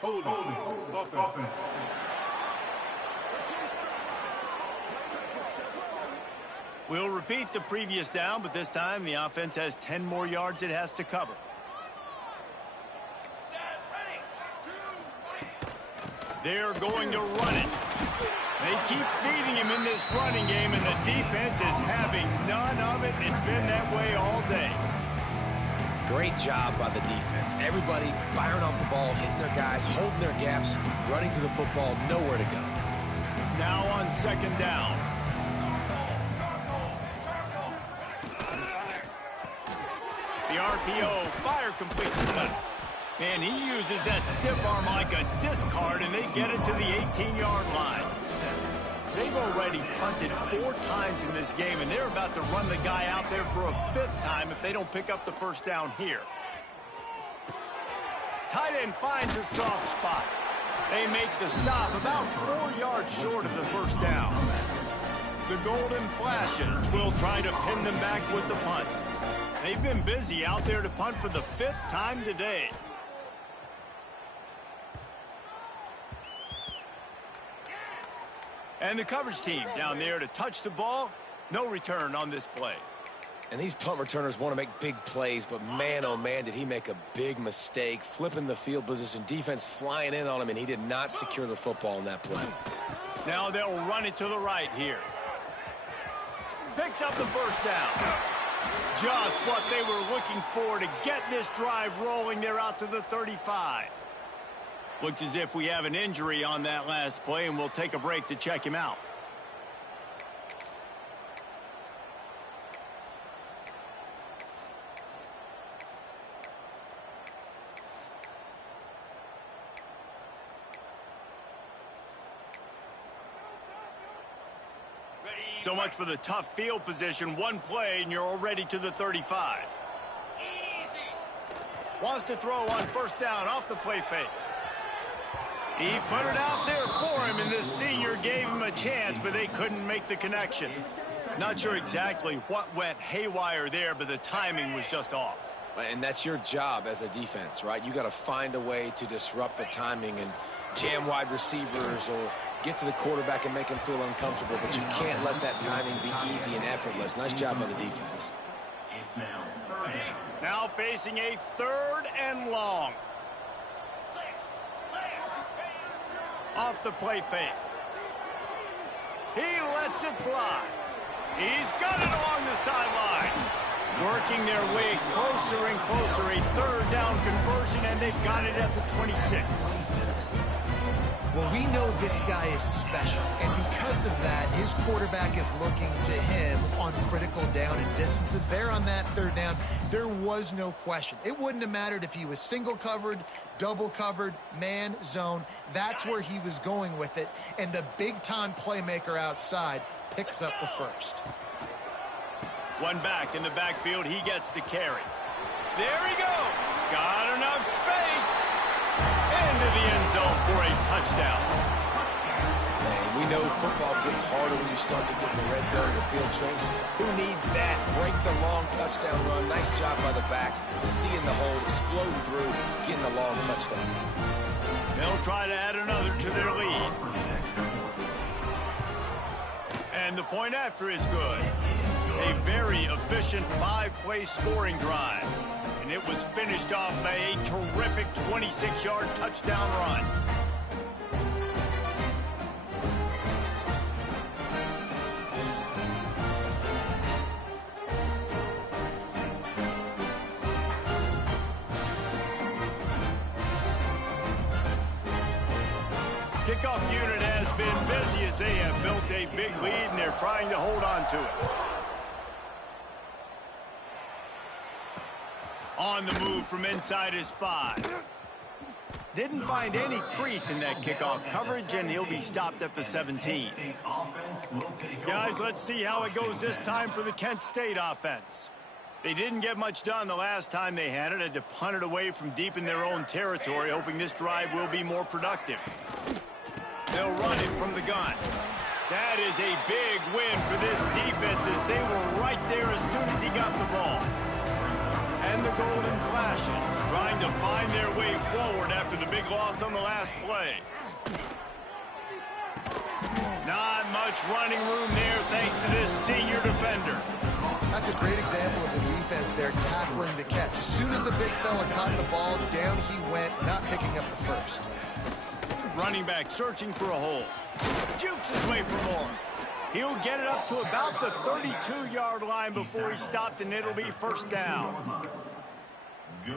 Holding. Offense. We'll repeat the previous down, but this time the offense has 10 more yards it has to cover. They're going to run it. They keep feeding him in this running game, and the defense is having none of it. It's been that way all day. Great job by the defense. Everybody firing off the ball, hitting their guys, holding their gaps, running to the football, nowhere to go. Now on second down. The RPO, fire complete. Man, he uses that stiff arm like a discard, and they get it to the 18-yard line. They've already punted 4 times in this game, and they're about to run the guy out there for a 5th time if they don't pick up the first down here. Tight end finds a soft spot. They make the stop about 4 yards short of the first down. The Golden Flashes will try to pin them back with the punt. They've been busy out there to punt for the 5th time today. And the coverage team down there to touch the ball. No return on this play. And these punt returners want to make big plays, but man, oh man, did he make a big mistake. Flipping the field position, defense flying in on him, and he did not secure the football in that play. Now they'll run it to the right here. Picks up the first down. Just what they were looking for to get this drive rolling. They're out to the 35. Looks as if we have an injury on that last play, and we'll take a break to check him out. So much for the tough field position. One play, and you're already to the 35. Wants to throw on first down off the play fake. He put it out there for him, and this senior gave him a chance, but they couldn't make the connection. Not sure exactly what went haywire there, but the timing was just off. And that's your job as a defense, right? You got to find a way to disrupt the timing and jam wide receivers or get to the quarterback and make him feel uncomfortable, but you can't let that timing be easy and effortless. Nice job by the defense. Now facing a 3rd and long. Off the play fake. He lets it fly. He's got it along the sideline. Working their way closer and closer. A 3rd down conversion, and they've got it at the 26. Well, we know this guy is special, and because of that, his quarterback is looking to him on critical down and distances. There on that 3rd down, there was no question. It wouldn't have mattered if he was single covered, double covered, man, zone. That's where he was going with it, and the big-time playmaker outside picks up the first. One back in the backfield, he gets the carry. There he goes. Got enough space. Into the end zone for a touchdown. Man, we know football gets harder when you start to get in the red zone and the field shrinks. Who needs that? Break the long touchdown run. Nice job by the back. Seeing the hole, exploding through, getting a long touchdown. They'll try to add another to their lead. And the point after is good. A very efficient 5-play scoring drive. And it was finished off by a terrific 26-yard touchdown run. Kickoff unit has been busy as they have built a big lead, and they're trying to hold on to it. On the move from inside his 5. Didn't find any crease in that kickoff coverage, and he'll be stopped at the 17. Guys, let's see how it goes this time for the Kent State offense. They didn't get much done the last time they had it. Had to punt it away from deep in their own territory, hoping this drive will be more productive. They'll run it from the gun. That is a big win for this defense as they were right there as soon as he got the ball. And the Golden Flashes trying to find their way forward after the big loss on the last play. Not much running room there thanks to this senior defender. That's a great example of the defense there tackling the catch. As soon as the big fella caught the ball, down he went, not picking up the first. Running back searching for a hole. Jukes his way for more. He'll get it up to about the 32-yard line before he stopped, and it'll be first down.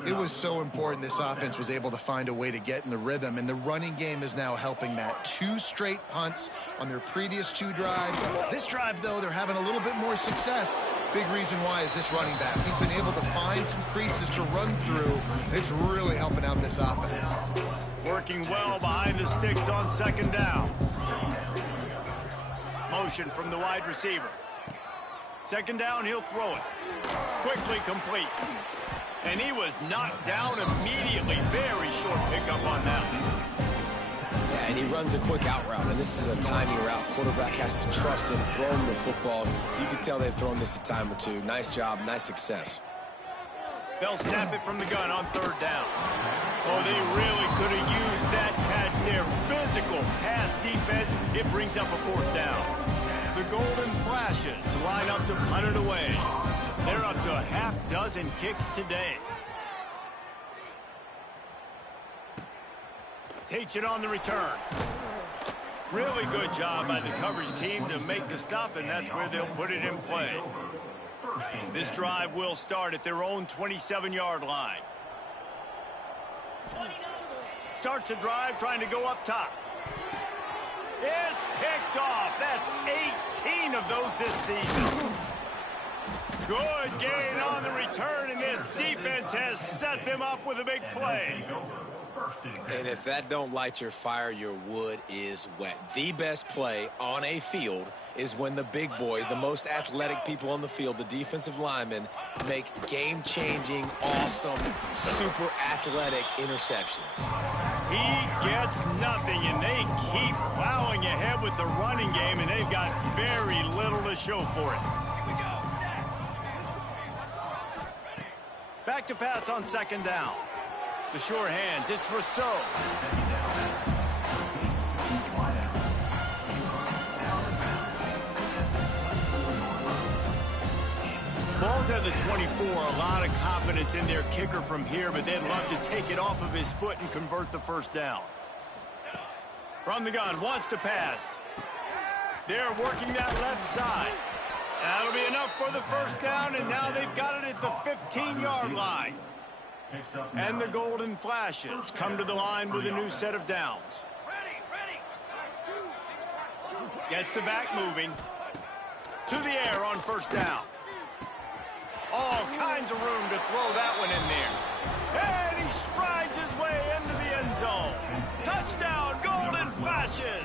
It was so important this offense was able to find a way to get in the rhythm, and the running game is now helping that. 2 straight punts on their previous 2 drives. This drive, though, they're having a little bit more success. Big reason why is this running back. He's been able to find some creases to run through. It's really helping out this offense. Working well behind the sticks on second down. Motion from the wide receiver. Second down, he'll throw it. Quickly complete. And he was knocked down immediately. Very short pickup on that. Yeah, and he runs a quick out route, and this is a timing route. Quarterback has to trust him, throw him the football. You can tell they've thrown this a time or two. Nice job, nice success. They'll snap it from the gun on third down. Oh, they really could have used that catch there. Physical pass defense. It brings up a fourth down. The Golden Flashes line up to punt it away. They're up to a half-dozen kicks today. Takes it on the return. Really good job by the coverage team to make the stop, and that's where they'll put it in play. This drive will start at their own 27-yard line. Starts a drive trying to go up top. It's picked off. That's 18 of those this season. Good gain on the return, and this defense has set them up with a big play. And if that don't light your fire, your wood is wet. The best play on a field is when the big boy, the most athletic people on the field, the defensive linemen, make game-changing, awesome, super athletic interceptions. He gets nothing, and they keep plowing ahead with the running game, and they've got very little to show for it. Back to pass on second down. The sure hands, it's Rousseau. Ball's at the 24, a lot of confidence in their kicker from here, but they'd love to take it off of his foot and convert the first down. From the gun, wants to pass. They're working that left side. That'll be enough for the first down, and now they've got it at the 15-yard line. And the Golden Flashes come to the line with a new set of downs. Gets the back moving. To the air on first down. All kinds of room to throw that one in there. And he strides his way into the end zone. Touchdown, Golden Flashes!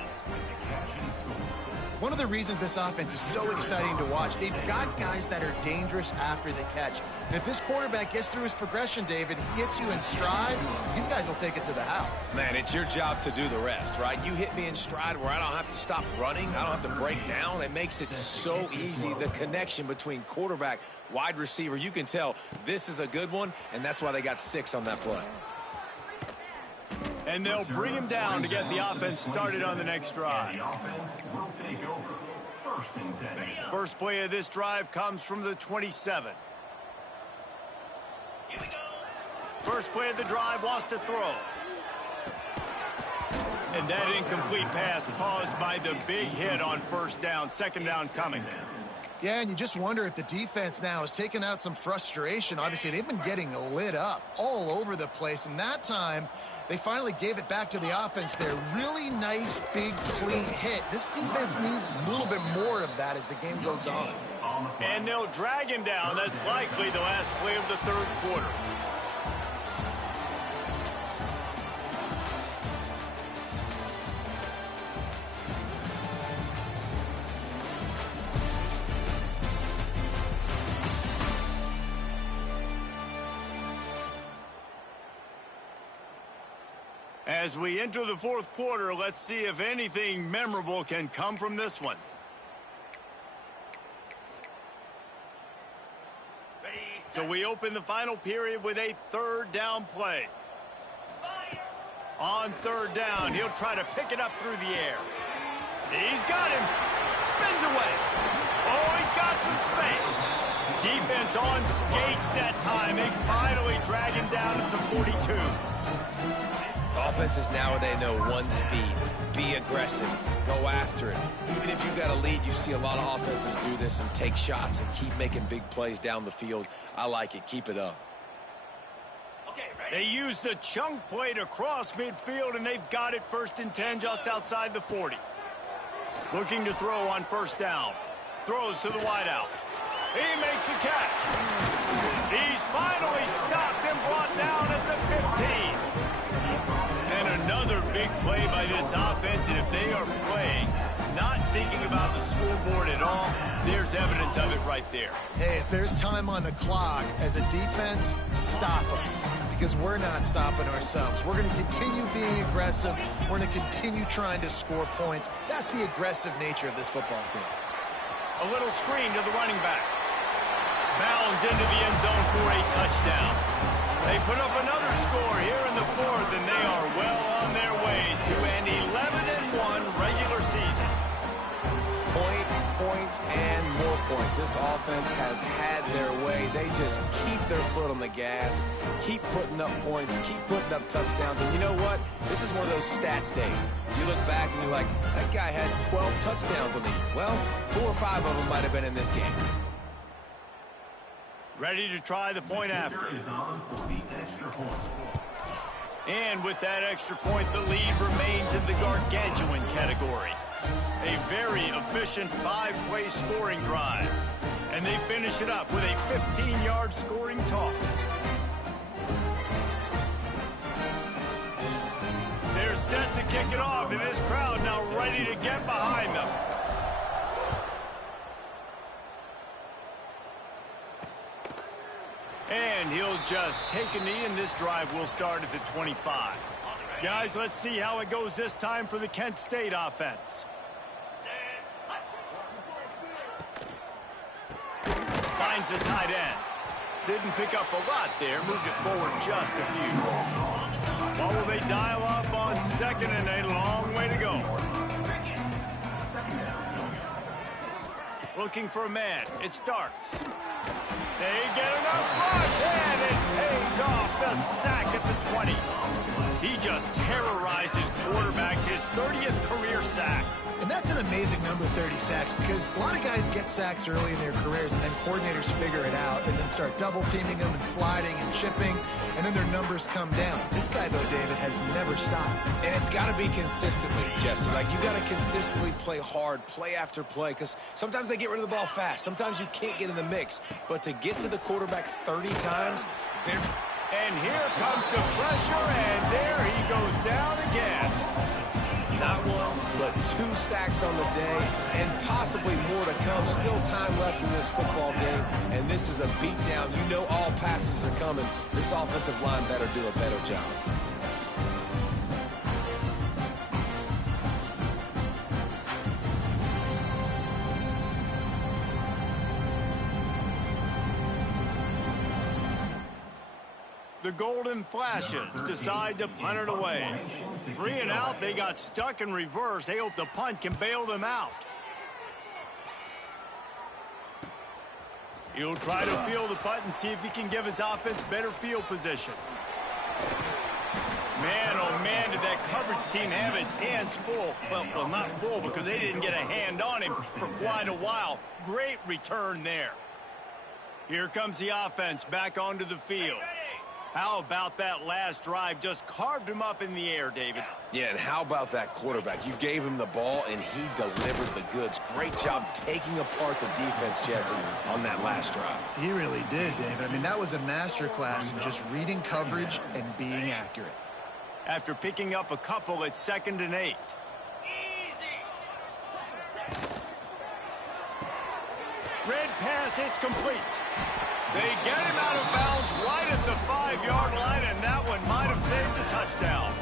One of the reasons this offense is so exciting to watch, they've got guys that are dangerous after the catch. And if this quarterback gets through his progression, David, he hits you in stride, these guys will take it to the house. Man, it's your job to do the rest, right? You hit me in stride where I don't have to stop running. I don't have to break down. It makes it so easy. The connection between quarterback, wide receiver, you can tell this is a good one, and that's why they got 6 on that play. And they'll bring him down to get the offense started on the next drive. First play of this drive comes from the 27. First play of the drive wants to throw. And that incomplete pass caused by the big hit on first down. Second down coming. Yeah, and you just wonder if the defense now has taken out some frustration. Obviously, they've been getting lit up all over the place, and that time they finally gave it back to the offense there. Really nice, big, clean hit. This defense needs a little bit more of that as the game goes on. And they'll drag him down. That's likely the last play of the third quarter. As we enter the fourth quarter, let's see if anything memorable can come from this one. So we open the final period with a third down play. On third down, he'll try to pick it up through the air. He's got him. Spins away. Oh, he's got some space. Defense on skates that time. They finally drag him down at the 42. Offenses nowadays know one speed. Be aggressive. Go after it. Even if you've got a lead, you see a lot of offenses do this and take shots and keep making big plays down the field. I like it. Keep it up. They use the chunk play to cross midfield, and they've got it 1st and 10 just outside the 40. Looking to throw on first down. Throws to the wideout. He makes the catch. He's finally stopped and brought down at the 15. And another big play by this offense, and if they are playing, not thinking about the scoreboard at all, there's evidence of it right there. Hey, if there's time on the clock, as a defense, stop us. Because we're not stopping ourselves. We're going to continue being aggressive. We're going to continue trying to score points. That's the aggressive nature of this football team. A little screen to the running back. Bounds into the end zone for a touchdown. They put up another score here in the 4th, and they are well on their way to an 11-1 regular season. Points, and more points. This offense has had their way. They just keep their foot on the gas, keep putting up points, keep putting up touchdowns. And you know what? This is one of those stats days. You look back and you're like, that guy had 12 touchdowns on the year. Well, 4 or 5 of them might have been in this game. Ready to try the point after. And with that extra point, the lead remains in the gargantuan category. A very efficient 5-play scoring drive. And they finish it up with a 15-yard scoring toss. They're set to kick it off, and this crowd now ready to get behind them. And he'll just take a knee, and this drive will start at the 25. Guys, let's see how it goes this time for the Kent State offense. Finds the tight end. Didn't pick up a lot there. Moved it forward just a few. What will they dial up on 2nd and a long way to go? Looking for a man. It's Starks. They get enough rush, and it pays off the sack at the 20. He just terrorizes quarterbacks, his 30th career sack. And that's an amazing number, 30 sacks, because a lot of guys get sacks early in their careers, and then coordinators figure it out and then start double-teaming them and sliding and chipping, and then their numbers come down. This guy, though, David, has never stopped. And it's got to be consistently, Jesse. Like, you got to consistently play hard, play after play, because sometimes they get rid of the ball fast. Sometimes you can't get in the mix. But to get to the quarterback 30 times, and here comes the pressure, and there he goes down again. Not one, but 2 sacks on the day, and possibly more to come. Still time left in this football game, and this is a beatdown. You know all passes are coming. This offensive line better do a better job. The Golden Flashes decide to punt it away. 3 and out, they got stuck in reverse. They hope the punt can bail them out. He'll try to field the punt and see if he can give his offense better field position. Man, oh man, did that coverage team have its hands full. Well, not full because they didn't get a hand on him for quite a while. Great return there. Here comes the offense back onto the field. How about that last drive? Just carved him up in the air, David. Yeah, and how about that quarterback? You gave him the ball, and he delivered the goods. Great job taking apart the defense, Jesse, on that last drive. He really did, David. I mean, that was a masterclass in just reading coverage and being accurate. After picking up a couple at 2nd and 8. Red pass, it's complete. They get him out of bounds right at the 5-yard line, and that one might have saved the touchdown.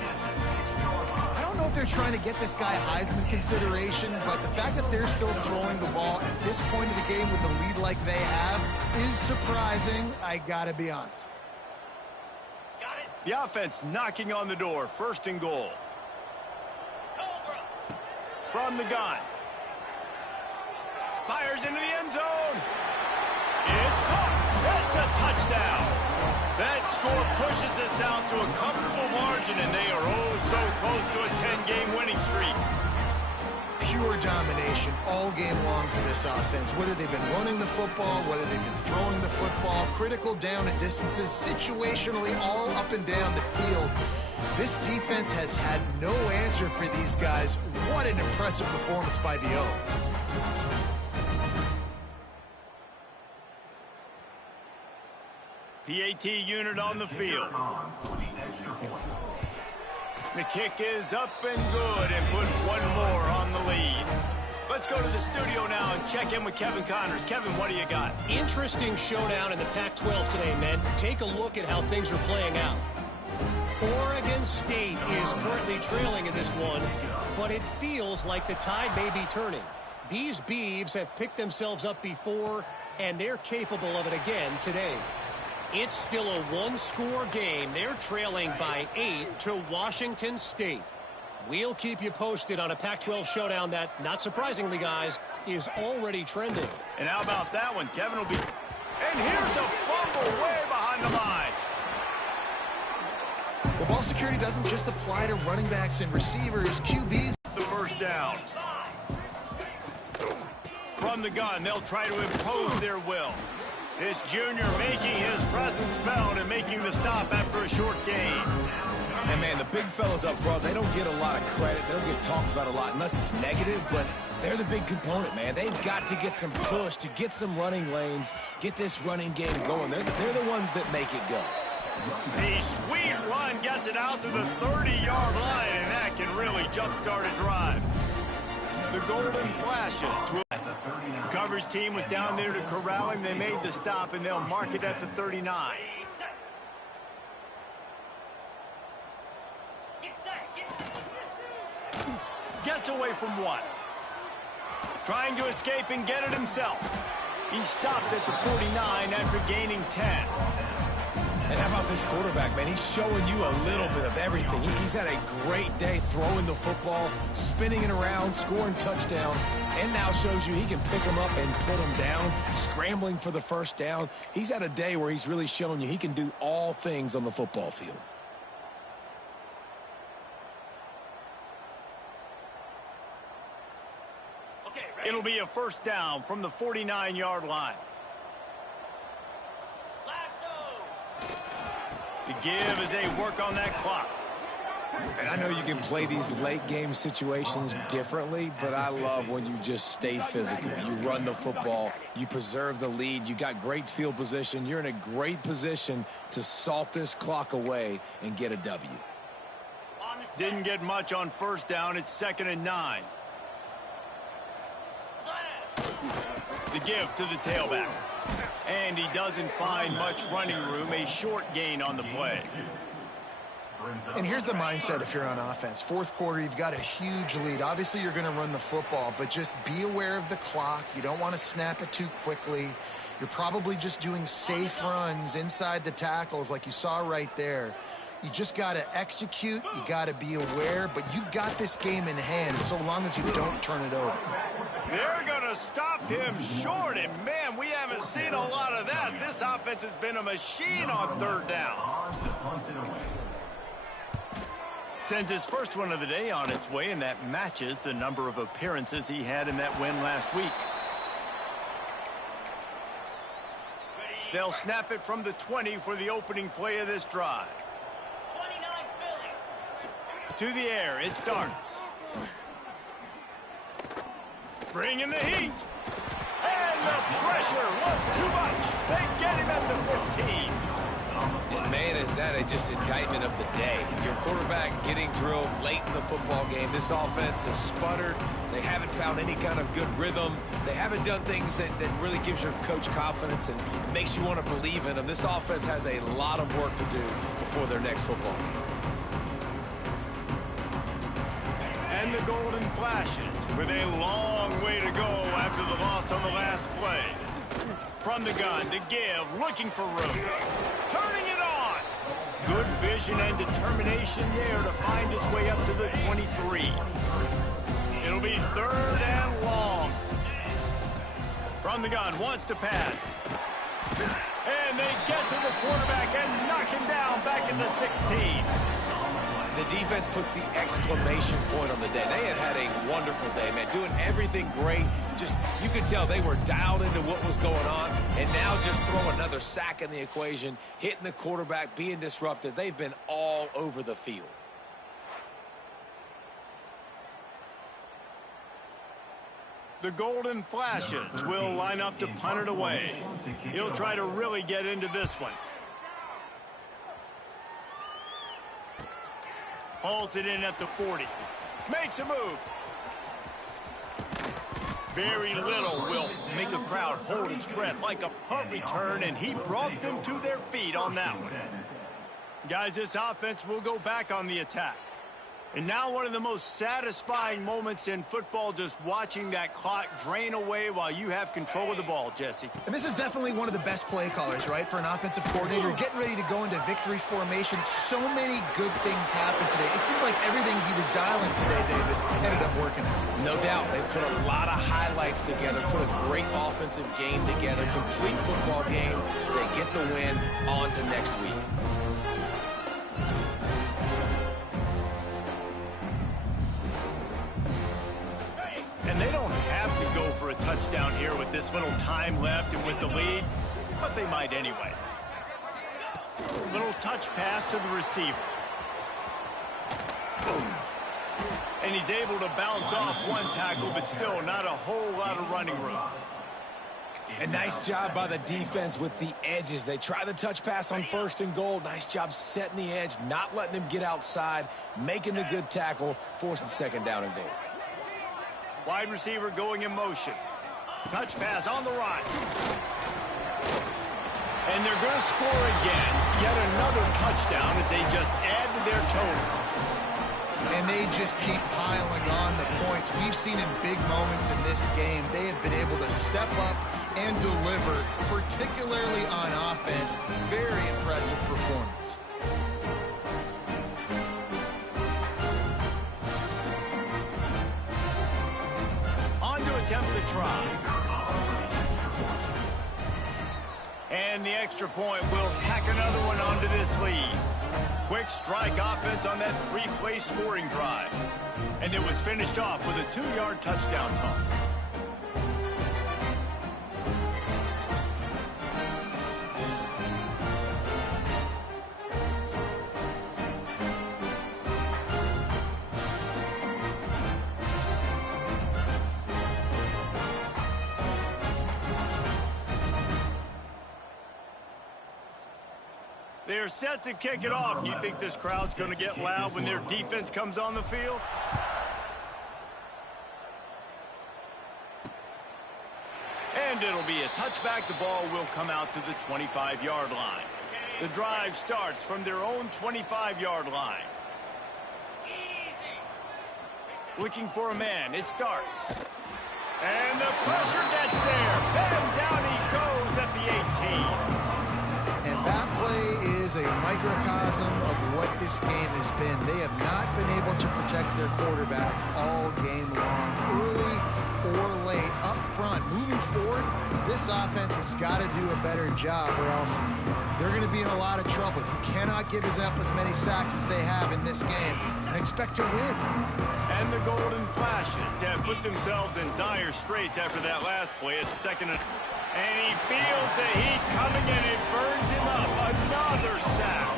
I don't know if they're trying to get this guy Heisman consideration, but the fact that they're still throwing the ball at this point of the game with a lead like they have is surprising, I gotta be honest. The offense knocking on the door, 1st and goal. From the gun. Fires into the end zone. It's caught. That's a touchdown. That score pushes us out to a comfortable margin, and they are oh so close to a 10-game winning streak. Pure domination all game long for this offense. Whether they've been running the football, whether they've been throwing the football, critical down and distances, situationally all up and down the field. This defense has had no answer for these guys. What an impressive performance by the O. PAT unit on the field. The kick is up and good and put one more on the lead. Let's go to the studio now and check in with Kevin Connors. Kevin, what do you got? Interesting showdown in the Pac-12 today, men. Take a look at how things are playing out. Oregon State is currently trailing in this one, but it feels like the tide may be turning. These Beavs have picked themselves up before, and they're capable of it again today. It's still a one-score game. They're trailing by 8 to Washington State. We'll keep you posted on a Pac-12 showdown that, not surprisingly, guys, is already trending. And how about that one? Kevin will be... And here's a fumble way behind the line. Well, ball security doesn't just apply to running backs and receivers. QBs... The first down. From the gun, they'll try to impose their will. This junior making his presence felt and making the stop after a short gain. And, man, the big fellas up front, they don't get a lot of credit. They don't get talked about a lot unless it's negative, but they're the big component, man. They've got to get some push to get some running lanes, get this running game going. They're the ones that make it go. The sweet run gets it out to the 30-yard line, and that can really jumpstart a drive. The golden flashes. The coverage team was down there to corral him. They made the stop, and they'll mark it at the 39. Gets away from one. Trying to escape and get it himself. He stopped at the 49 after gaining 10. And how about this quarterback, man? He's showing you a little bit of everything. He's had a great day throwing the football, spinning it around, scoring touchdowns, and now shows you he can pick them up and put them down, scrambling for the first down. He's had a day where he's really shown you he can do all things on the football field. It'll be a first down from the 49-yard line. The give as they work on that clock. And I know you can play these late game situations differently, but I love when you just stay physical. You run the football, you preserve the lead, you got great field position. You're in a great position to salt this clock away and get a W. Didn't get much on first down. It's 2nd and 9. The give to the tailback. And he doesn't find much running room. A short gain on the play. And here's the mindset if you're on offense. Fourth quarter, you've got a huge lead. Obviously, you're going to run the football, but just be aware of the clock. You don't want to snap it too quickly. You're probably just doing safe runs inside the tackles like you saw right there. You just got to execute. You got to be aware, but you've got this game in hand so long as you don't turn it over. They're going to stop him short, and man, we haven't seen a lot of that. This offense has been a machine on third down. Sends his first one of the day on its way, and that matches the number of appearances he had in that win last week. They'll snap it from the 20 for the opening play of this drive. To the air, it's Darts. Bringing the heat. And the pressure was too much. They get him at the 15. And, man, is that just indictment of the day. Your quarterback getting drilled late in the football game. This offense has sputtered. They haven't found any kind of good rhythm. They haven't done things that really gives your coach confidence and makes you want to believe in them. This offense has a lot of work to do before their next football game. flashes with a long way to go after the loss on the last play. From the gun to give, looking for room. Turning it on. Good vision and determination there to find his way up to the 23. It'll be 3rd and long. From the gun, wants to pass. And they get to the quarterback and knock him down back in the 16. The defense puts the exclamation point on the day. They had a wonderful day, man, doing everything great. Just, you could tell they were dialed into what was going on, and now just throw another sack in the equation, hitting the quarterback, being disruptive. They've been all over the field. The Golden Flashes will line up to punt it away. He'll try to really get into this one. Hauls it in at the 40. Makes a move. Very little will make a crowd hold its breath like a punt return, and he brought them to their feet on that one. Guys, this offense will go back on the attack. And now one of the most satisfying moments in football, just watching that clock drain away while you have control of the ball, Jesse. And this is definitely one of the best play callers, right, for an offensive coordinator. Getting ready to go into victory formation. So many good things happened today. It seemed like everything he was dialing today, David, ended up working out. No doubt. They put a lot of highlights together, put a great offensive game together, complete football game. They get the win. On to next week. And they don't have to go for a touchdown here with this little time left and with the lead, but they might anyway. Little touch pass to the receiver. Boom. And he's able to bounce off one tackle, but still not a whole lot of running room. A nice job by the defense with the edges. They try the touch pass on 1st and goal. Nice job setting the edge, not letting him get outside, making the good tackle, forcing 2nd down and goal. Wide receiver going in motion. Touch pass on the run. And they're going to score again. Yet another touchdown as they just add to their total. And they just keep piling on the points. We've seen in big moments in this game, they have been able to step up and deliver, particularly on offense. Very impressive performance. Attempt to try. And the extra point will tack another one onto this lead. Quick strike offense on that 3-play scoring drive. And it was finished off with a 2-yard touchdown toss. They're set to kick it off. You think this crowd's going to get loud when their defense comes on the field? And it'll be a touchback. The ball will come out to the 25-yard line. The drive starts from their own 25-yard line. Looking for a man. It starts. And the pressure gets there. And down he goes at the 18. And that play is a microcosm of what this game has been. They have not been able to protect their quarterback all game long, early or late, up front. Moving forward, this offense has got to do a better job, or else they're going to be in a lot of trouble. You cannot give up as many sacks as they have in this game and expect to win. And the Golden Flashes have put themselves in dire straits after that last play. It's 2nd and he feels the heat coming and it burns him up. Another sack.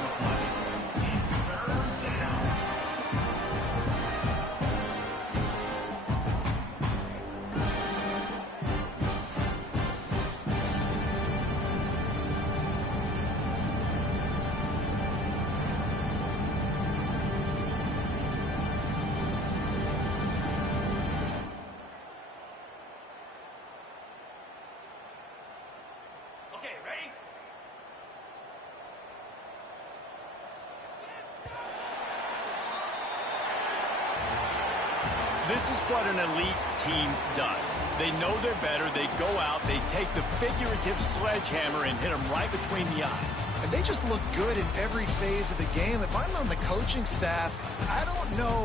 This is what an elite team does. They know they're better. They go out, they take the figurative sledgehammer and hit them right between the eyes. And they just look good in every phase of the game. If I'm on the coaching staff, I don't know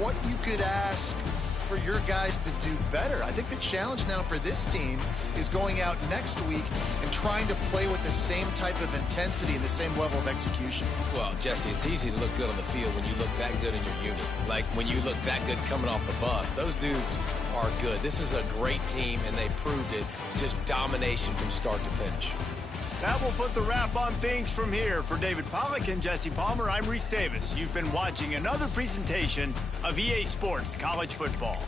what you could ask for your guys to do better. I think the challenge now for this team is going out next week and trying to play with the same type of intensity and the same level of execution. Well, Jesse, it's easy to look good on the field when you look that good in your unit. Like when you look that good coming off the bus. Those dudes are good. This is a great team, and they proved it. Just domination from start to finish. That will put the wrap on things from here. For David Pollack and Jesse Palmer, I'm Reese Davis. You've been watching another presentation of EA Sports College Football.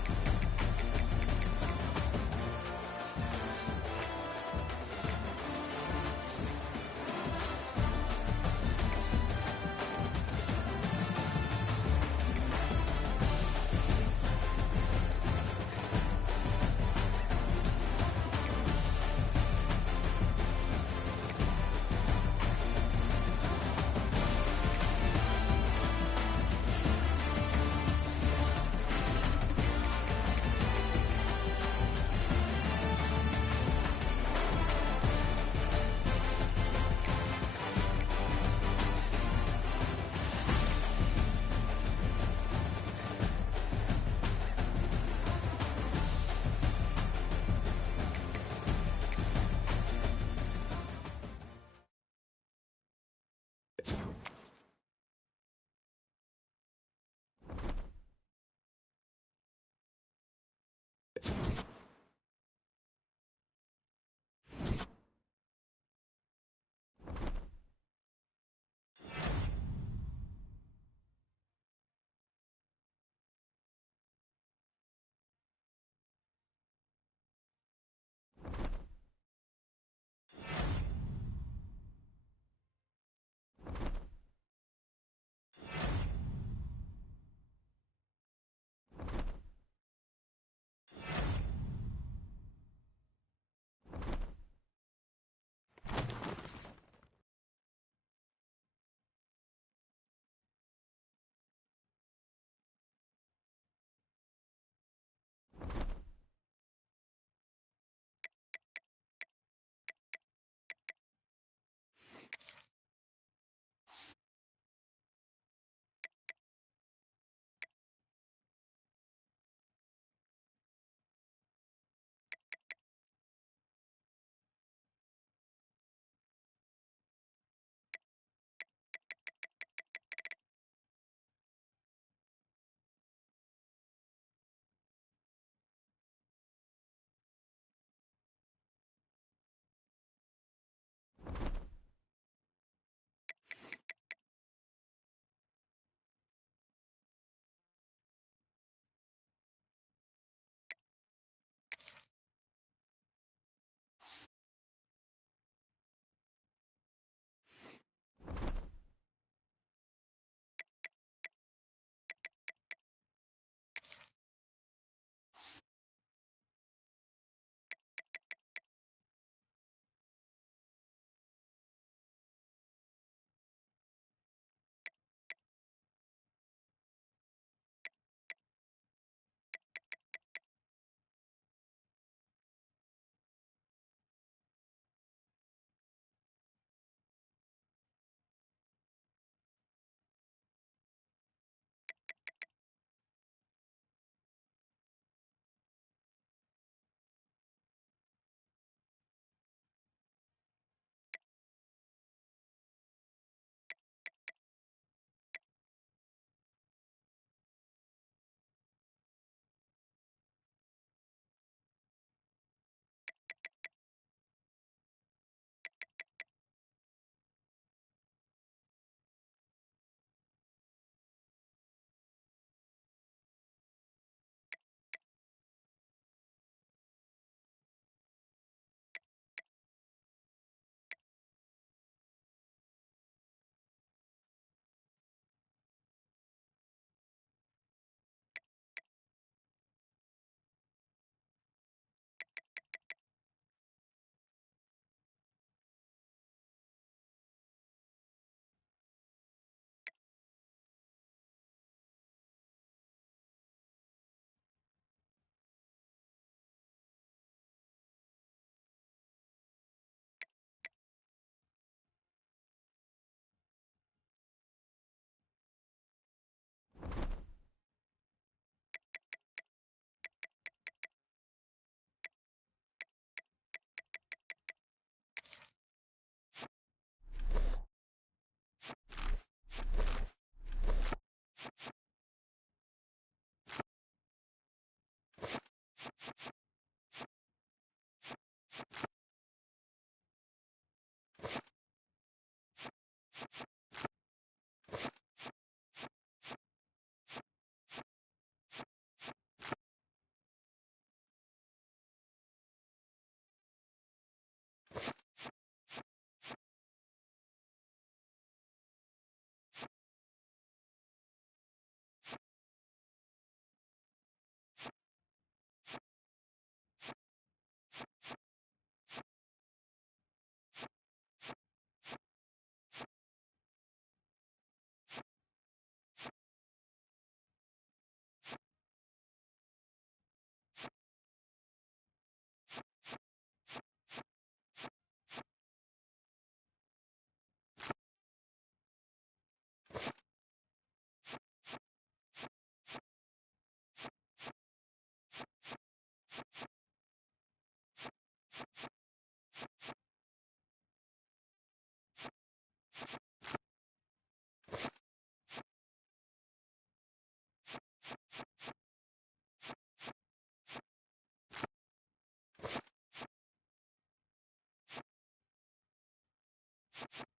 you